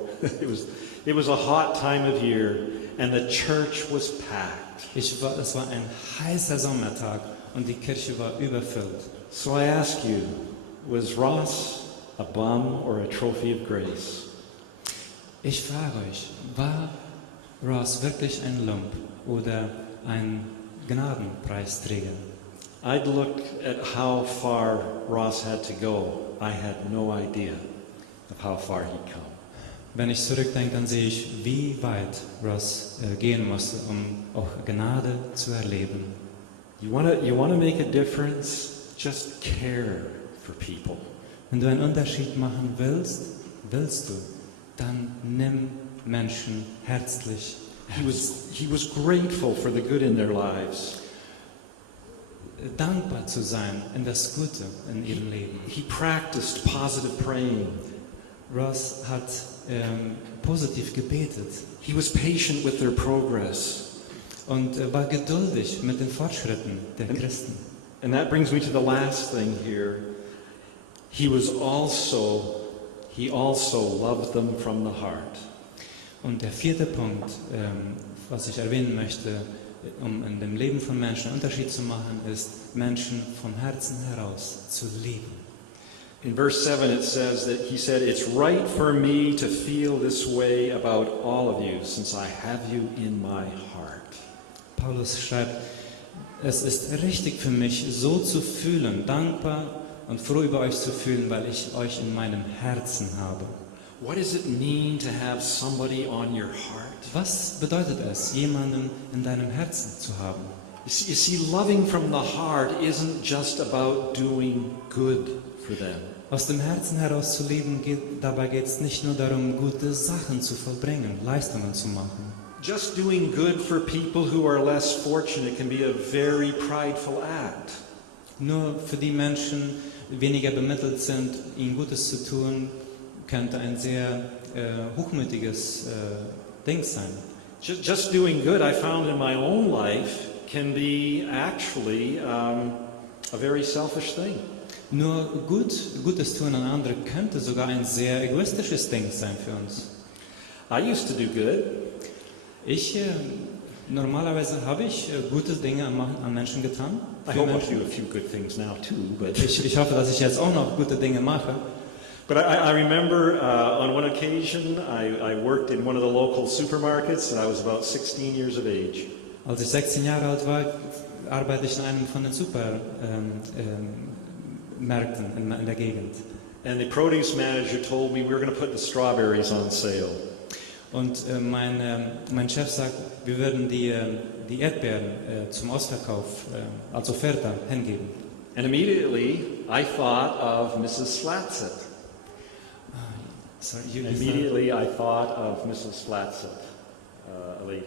It was a hot time of year, and the church was packed. Es war ein heißer Sommertag und die Kirche war überfüllt. So I ask you, was Ross a bum or a trophy of grace? Ich frage euch, war Ross wirklich ein Lump oder ein Gnadenpreisträger? I'd look at how far Ross had to go. I had no idea of how far he'd come. Wenn ich zurückdenke, dann sehe ich, wie weit Ross gehen musste, um auch Gnade zu erleben. You want to make a difference? Just care for people. Wenn du einen Unterschied machen willst du, dann nimm Menschen herzlich. He was grateful for the good in their lives. Dankbar zu sein in das Gute in ihrem Leben. He practiced positive praying. Ross hat positiv gebetet He was patient with their progress. und war geduldig mit den Fortschritten der Christen. And that brings me to the last thing here. He also loved them from the heart. Und der vierte Punkt, was ich erwähnen möchte, um in dem Leben von Menschen einen Unterschied zu machen, ist, Menschen vom Herzen heraus zu lieben. In verse 7 it says that he said, "It's right for me to feel this way about all of you, since I have you in my heart." Paulus schreibt, es ist richtig für mich, so zu fühlen, dankbar und froh über euch zu fühlen, weil ich euch in meinem Herzen habe. What does it mean to have somebody on your heart? Was bedeutet es, jemanden in deinem Herzen zu haben? You see, loving from the heart isn't just about doing good for them. Aus dem Herzen heraus zu lieben, dabei geht es nicht nur darum, gute Sachen zu vollbringen, Leistungen zu machen. Just doing good for people who are less fortunate can be a very prideful act. Nur für die Menschen, die weniger bemittelt sind, ihnen Gutes zu tun, könnte ein sehr hochmütiges Ding sein. Just doing good, I found in my own life, can be actually a very selfish thing. Nur Gutes tun an andere könnte sogar ein sehr egoistisches Ding sein für uns. I used to do good. Normalerweise habe ich gute Dinge an Menschen getan. I hope I do a few good things now too. But Ich hoffe, dass ich jetzt auch noch gute Dinge mache. But I remember on one occasion I worked in one of the local supermarkets and I was about 16 years of age. Als ich 16 Jahre alt war, arbeitete ich in einem von den Supermärkten in der Gegend. And the produce manager told me we were going to put the strawberries on sale. Und mein Chef sagt, wir würden die Erdbeeren zum Ausverkauf als Offerte hingeben. And immediately I thought of Mrs. Flatsett. Immediately I thought of Mrs. Flatsett, a lady.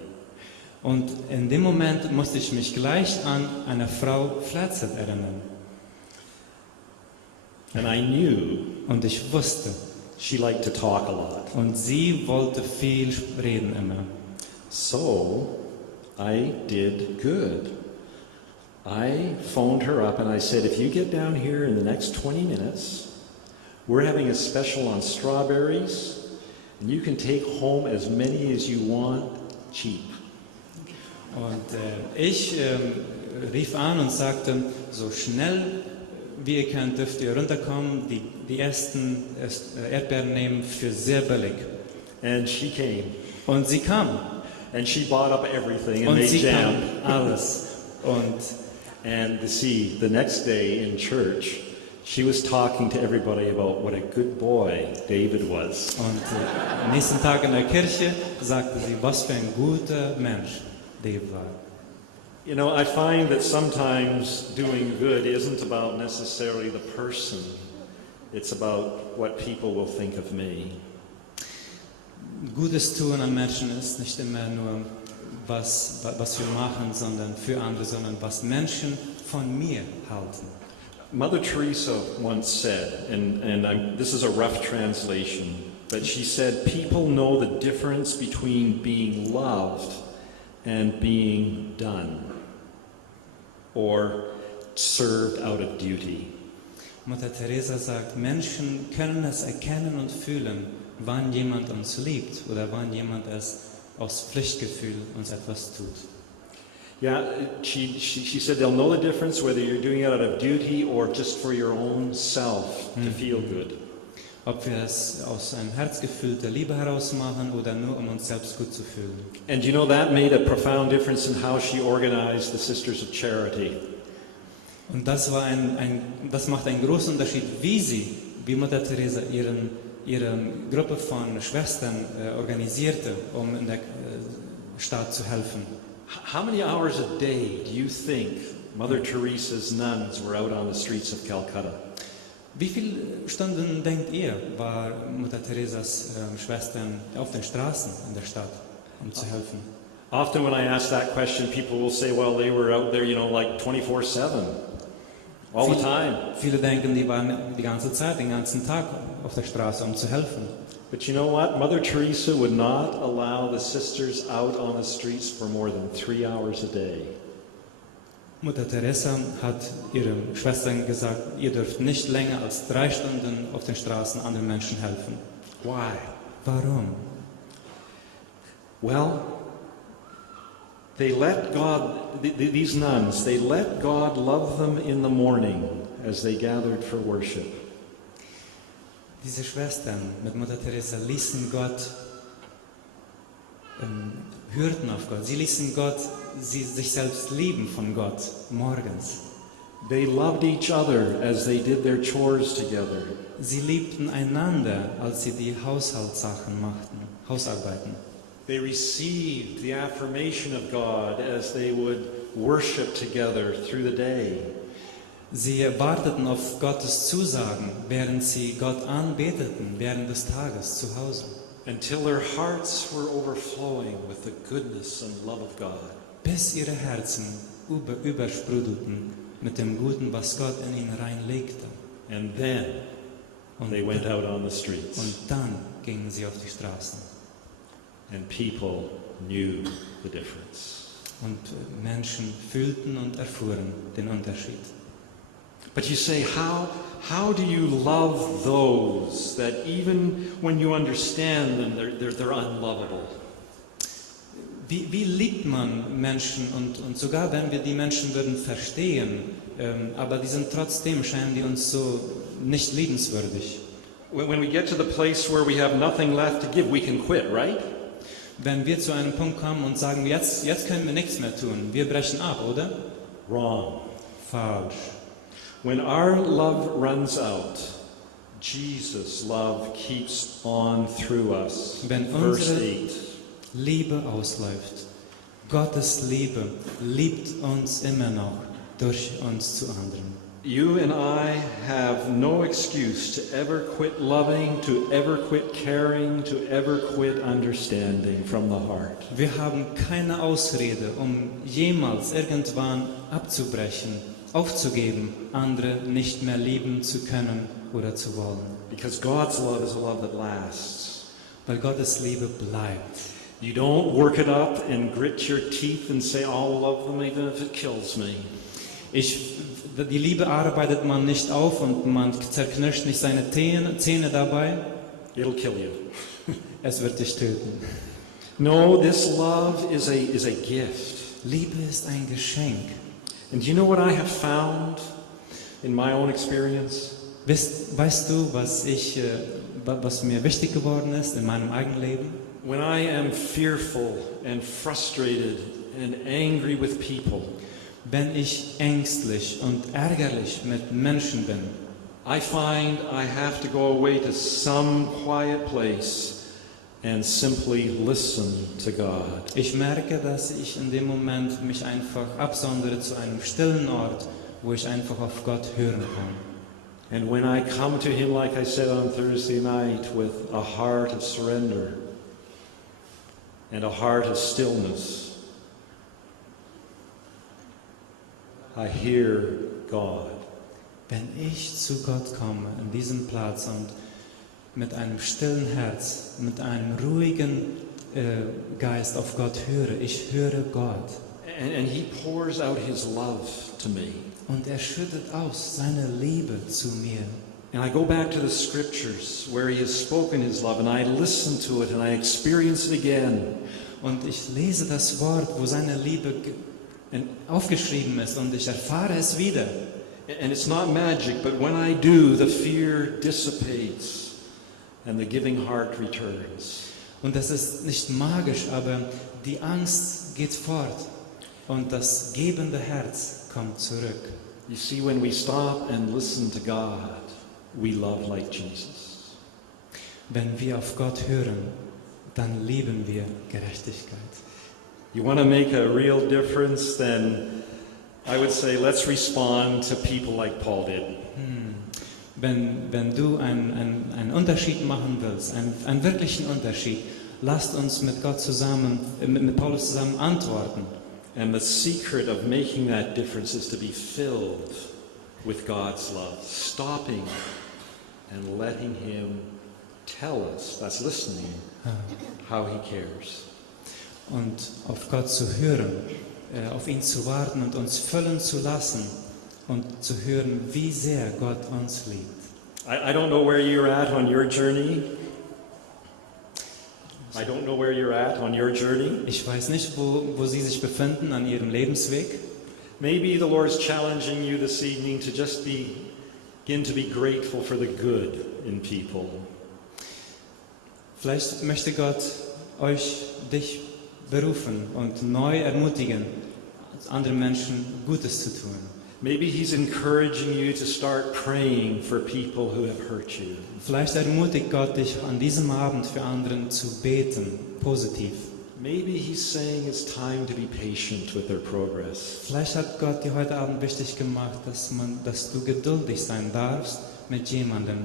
Und in dem Moment musste ich mich gleich an eine Frau Flatsett erinnern. And I knew Und ich wusste, she liked to talk a lot. und sie wollte viel reden immer. So I did good. I phoned her up and I said, if you get down here in the next 20 minutes, we're having a special on strawberries, and you can take home as many as you want, cheap. Und ich rief an und sagte, so schnell wie ihr könnt, dürft ihr runterkommen, die ersten Erdbeeren nehmen für sehr billig. And she came. Und sie kam. And she bought up everything and Und made sie jam. kam alles. And see, the next day in church, she was talking to everybody about what a good boy David was. Und am nächsten Tag in der Kirche sagte sie, was für ein guter Mensch David war. You know, I find that sometimes doing good isn't about necessarily the person. It's about what people will think of me. Gutes tun an Menschen ist nicht immer nur, was wir machen, sondern für andere, sondern was Menschen von mir halten. Mother Teresa once said, and this is a rough translation, but she said, people know the difference between being loved and being done, or served out of duty. Mutter Teresa sagt, Menschen können es erkennen und fühlen, wann jemand uns liebt oder wann jemand es aus Pflichtgefühl uns etwas tut. Yeah, she said they'll know the difference whether you're doing it out of duty or just for your own self to feel good. Ob wir es aus einem Herzgefühl der Liebe heraus machen oder nur um uns selbst gut zu fühlen. And you know, that made a profound difference in how she organized the Sisters of Charity. Und das macht einen großen Unterschied, wie Mutter Teresa ihre Gruppe von Schwestern organisierte, um in der Stadt zu helfen. How many hours a day do you think Mother Teresa's nuns were out on the streets of Calcutta? Wie viele Stunden, denkt ihr, war Mutter Teresas Schwestern auf den Straßen in der Stadt, um zu helfen? Often when I ask that question, people will say, well, they were out there, you know, like 24/7, all the time. Viele denken, die waren die ganze Zeit, den ganzen Tag auf der Straße, um zu helfen. But you know what? Mother Teresa would not allow the sisters out on the streets for more than 3 hours a day. Mutter Teresa hat ihren Schwestern gesagt, ihr dürft nicht länger als 3 Stunden auf den Straßen anderen Menschen helfen. Why? Warum? Well, they let God, these nuns, they let God love them in the morning as they gathered for worship. Diese Schwestern mit Mutter Teresa ließen Gott, hörten auf Gott. Sie ließen Gott, sich selbst lieben von Gott morgens. They loved each other as they did their chores together. Sie liebten einander, als sie die Haushaltssachen machten, Hausarbeiten. They received the affirmation of God as they would worship together through the day. Sie warteten auf Gottes Zusagen, während sie Gott anbeteten, während des Tages zu Hause. Until their hearts were overflowing with the goodness and love of God. Bis ihre Herzen übersprudelten mit dem Guten, was Gott in ihnen reinlegte. And then they went out on the Und streets. dann gingen sie auf die Straßen. And people knew the difference. Und Menschen fühlten und erfuhren den Unterschied. But you say, how do you love those that even when you understand them, they're unlovable? Wie liebt man Menschen und sogar wenn wir die Menschen würden verstehen, aber die sind trotzdem, scheinen die uns so nicht liebenswürdig. When we get to the place where we have nothing left to give, we can quit, right? Wenn wir zu einem Punkt kommen und sagen, jetzt können wir nichts mehr tun, wir brechen ab, oder? Wrong. Falsch. When our love runs out, Jesus' love keeps on through us. Wenn Verse unsere 8. Liebe ausläuft, Gottes Liebe liebt uns immer noch durch uns zu anderen. You and I have no excuse to ever quit loving, to ever quit caring, to ever quit understanding from the heart. Wir haben keine Ausrede, um jemals irgendwann abzubrechen, aufzugeben, andere nicht mehr lieben zu können oder zu wollen. Because God's love is a love that lasts. Weil Gottes Liebe bleibt. You don't work it up and grit your teeth and say, I'll love them even if it kills me. Die Liebe arbeitet man nicht auf und man zerknirscht nicht seine Zähne dabei. It'll kill you. Es wird dich töten. No, this love is a gift. Liebe ist ein Geschenk. And do you know what I have found in my own experience? Weißt du, was mir wichtig geworden ist in meinem eigenen Leben? When I am fearful and frustrated and angry with people, wenn ich ängstlich und ärgerlich mit Menschen bin, I find I have to go away to some quiet place and simply listen to God. Ich merke, dass ich in dem Moment mich einfach absondere zu einem stillen Ort, wo ich einfach auf Gott hören kann. And when I come to Him, like I said on Thursday night, with a heart of surrender and a heart of stillness, I hear God. Wenn ich zu Gott komme, an diesem Platz und mit einem stillen Herz, mit einem ruhigen Geist auf Gott höre, ich höre Gott. And He pours out His love to me. Und schüttet aus seine Liebe zu mir. And I go back to the scriptures where He has spoken His love and I listen to it and I experience it again. Und ich lese das Wort, wo seine Liebe aufgeschrieben ist und ich erfahre es wieder. And it's not magic, but when I do, the fear dissipates and the giving heart returns. Und das ist nicht magisch, aber die Angst geht fort und das gebende Herz kommt zurück. You see, when we stop and listen to God, we love like Jesus. Wenn wir auf Gott hören, dann lieben wir Gerechtigkeit. You want to make a real difference, then I would say let's respond to people like Paul did. Wenn du einen Unterschied machen willst, einen wirklichen Unterschied, lasst uns mit Gott zusammen, mit Paulus zusammen antworten. And the secret of making that difference is to be filled with God's love, stopping and letting him tell us, that's listening, how he cares. Und auf Gott zu hören, auf ihn zu warten und uns füllen zu lassen und zu hören, wie sehr Gott uns liebt. I don't know where you're at on your journey. I don't know where you're at on your journey. Ich weiß nicht, wo Sie sich befinden an Ihrem Lebensweg. Maybe the Lord is challenging you this evening to just begin to be grateful for the good in people. Vielleicht möchte Gott dich berufen und neu ermutigen, anderen Menschen Gutes zu tun. Maybe He's encouraging you to start praying for people who have hurt you. Vielleicht ermutigt Gott dich an diesem Abend für anderen zu beten, positiv. Maybe He's saying it's time to be patient with their progress. Vielleicht hat Gott dir heute Abend wichtig gemacht, dass du geduldig sein darfst mit jemandem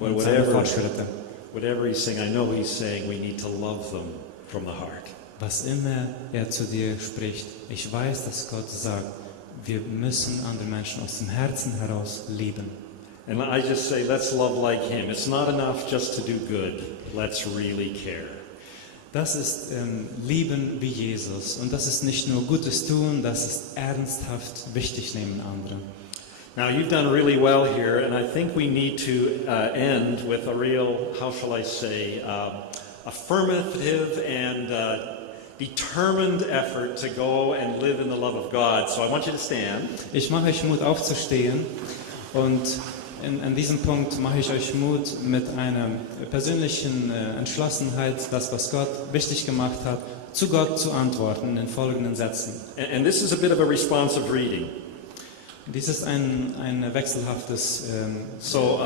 und seine Fortschritte. Whatever He's saying, I know He's saying we need to love them from the heart. Was immer zu dir spricht, ich weiß, dass Gott sagt, wir müssen andere Menschen aus dem Herzen heraus lieben. And I just say, let's love like Him. It's not enough just to do good. Let's really care. Das ist Lieben wie Jesus. Und das ist nicht nur Gutes tun, das ist ernsthaft wichtig nehmen anderen. Now, you've done really well here, and I think we need to end with a real, how shall I say, affirmative and determined effort to go and live in the love of God. So I want you to stand. Ich mache euch Mut aufzustehen und an diesem Punkt mache ich euch Mut mit einer persönlichen Entschlossenheit, das was Gott wichtig gemacht hat, zu Gott zu antworten in den folgenden Sätzen. And this is a bit of a responsive reading. Dies ist ein wechselhaftes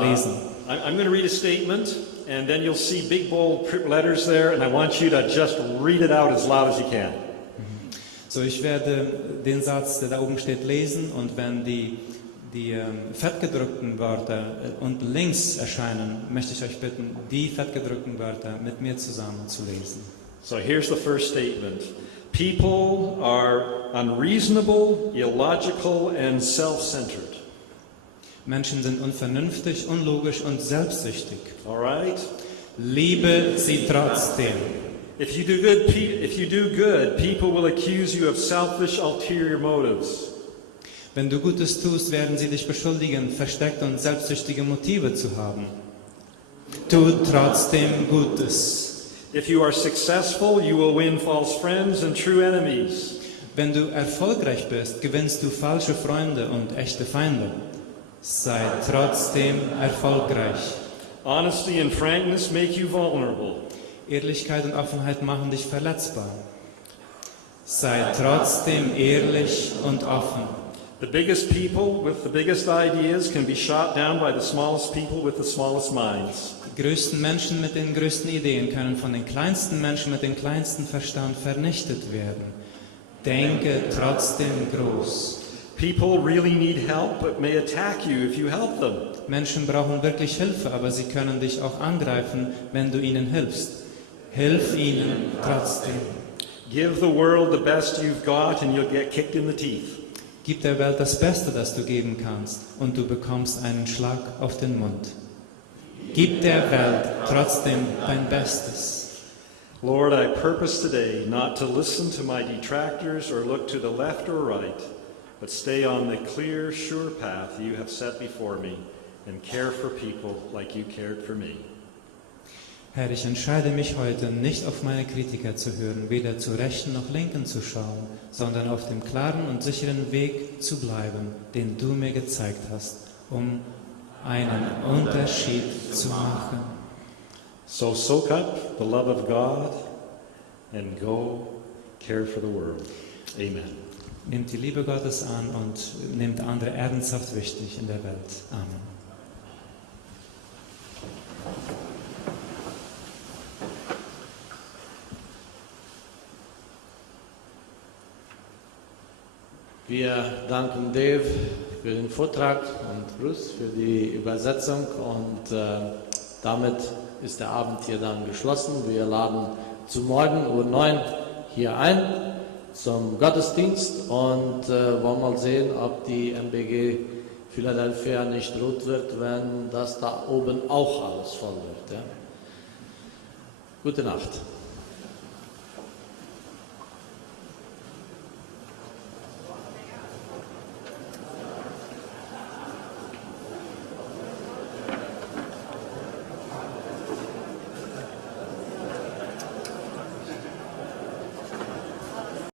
Lesen. I'm going to read a statement, and then you'll see big bold letters there, and I want you to just read it out as loud as you can. So, ich werde den Satz, der da oben steht, lesen, und wenn die fettgedruckten Wörter unten links erscheinen, möchte ich euch bitten, die fettgedruckten Wörter mit mir zusammen zu lesen. So here's the first statement. People are unreasonable, illogical, and self-centered. Menschen sind unvernünftig, unlogisch und selbstsüchtig. All right? Liebe sie trotzdem. If you do good, people will accuse you of selfish, ulterior motives. Wenn du Gutes tust, werden sie dich beschuldigen, versteckte und selbstsüchtige Motive zu haben. Tu trotzdem Gutes. If you are successful, you will win false friends and true enemies. Wenn du erfolgreich bist, gewinnst du falsche Freunde und echte Feinde. Sei trotzdem erfolgreich. Honesty and frankness make you vulnerable. Ehrlichkeit und Offenheit machen dich verletzbar. Sei trotzdem ehrlich und offen. The biggest people with the biggest ideas can be shot down by the smallest people with the smallest minds. Die größten Menschen mit den größten Ideen können von den kleinsten Menschen mit dem kleinsten Verstand vernichtet werden. Denke trotzdem groß. People really need help, but may attack you if you help them. Menschen brauchen wirklich Hilfe, aber sie können dich auch angreifen, wenn du ihnen hilfst. Hilf ihnen trotzdem. Give the world the best you've got and you'll get kicked in the teeth. Gib der Welt das Beste, das du geben kannst, und du bekommst einen Schlag auf den Mund. Gib der Welt trotzdem dein Bestes. Lord, I purpose today not to listen to my detractors or look to the left or right, but stay on the clear, sure path you have set before me and care for people like you cared for me. Herr, ich entscheide mich heute, nicht auf meine Kritiker zu hören, weder zur Rechten noch Linken zu schauen, sondern auf dem klaren und sicheren Weg zu bleiben, den du mir gezeigt hast, um einen Unterschied zu machen. So soak up the love of God and go care for the world. Amen. Nehmt die Liebe Gottes an und nehmt andere ernsthaft wichtig in der Welt. Amen. Wir danken Dave für den Vortrag und Bruce für die Übersetzung, und damit ist der Abend hier dann geschlossen. Wir laden zu morgen um 9 Uhr hier ein zum Gottesdienst und wollen mal sehen, ob die MBG Philadelphia nicht rot wird, wenn das da oben auch alles voll wird. Ja? Gute Nacht.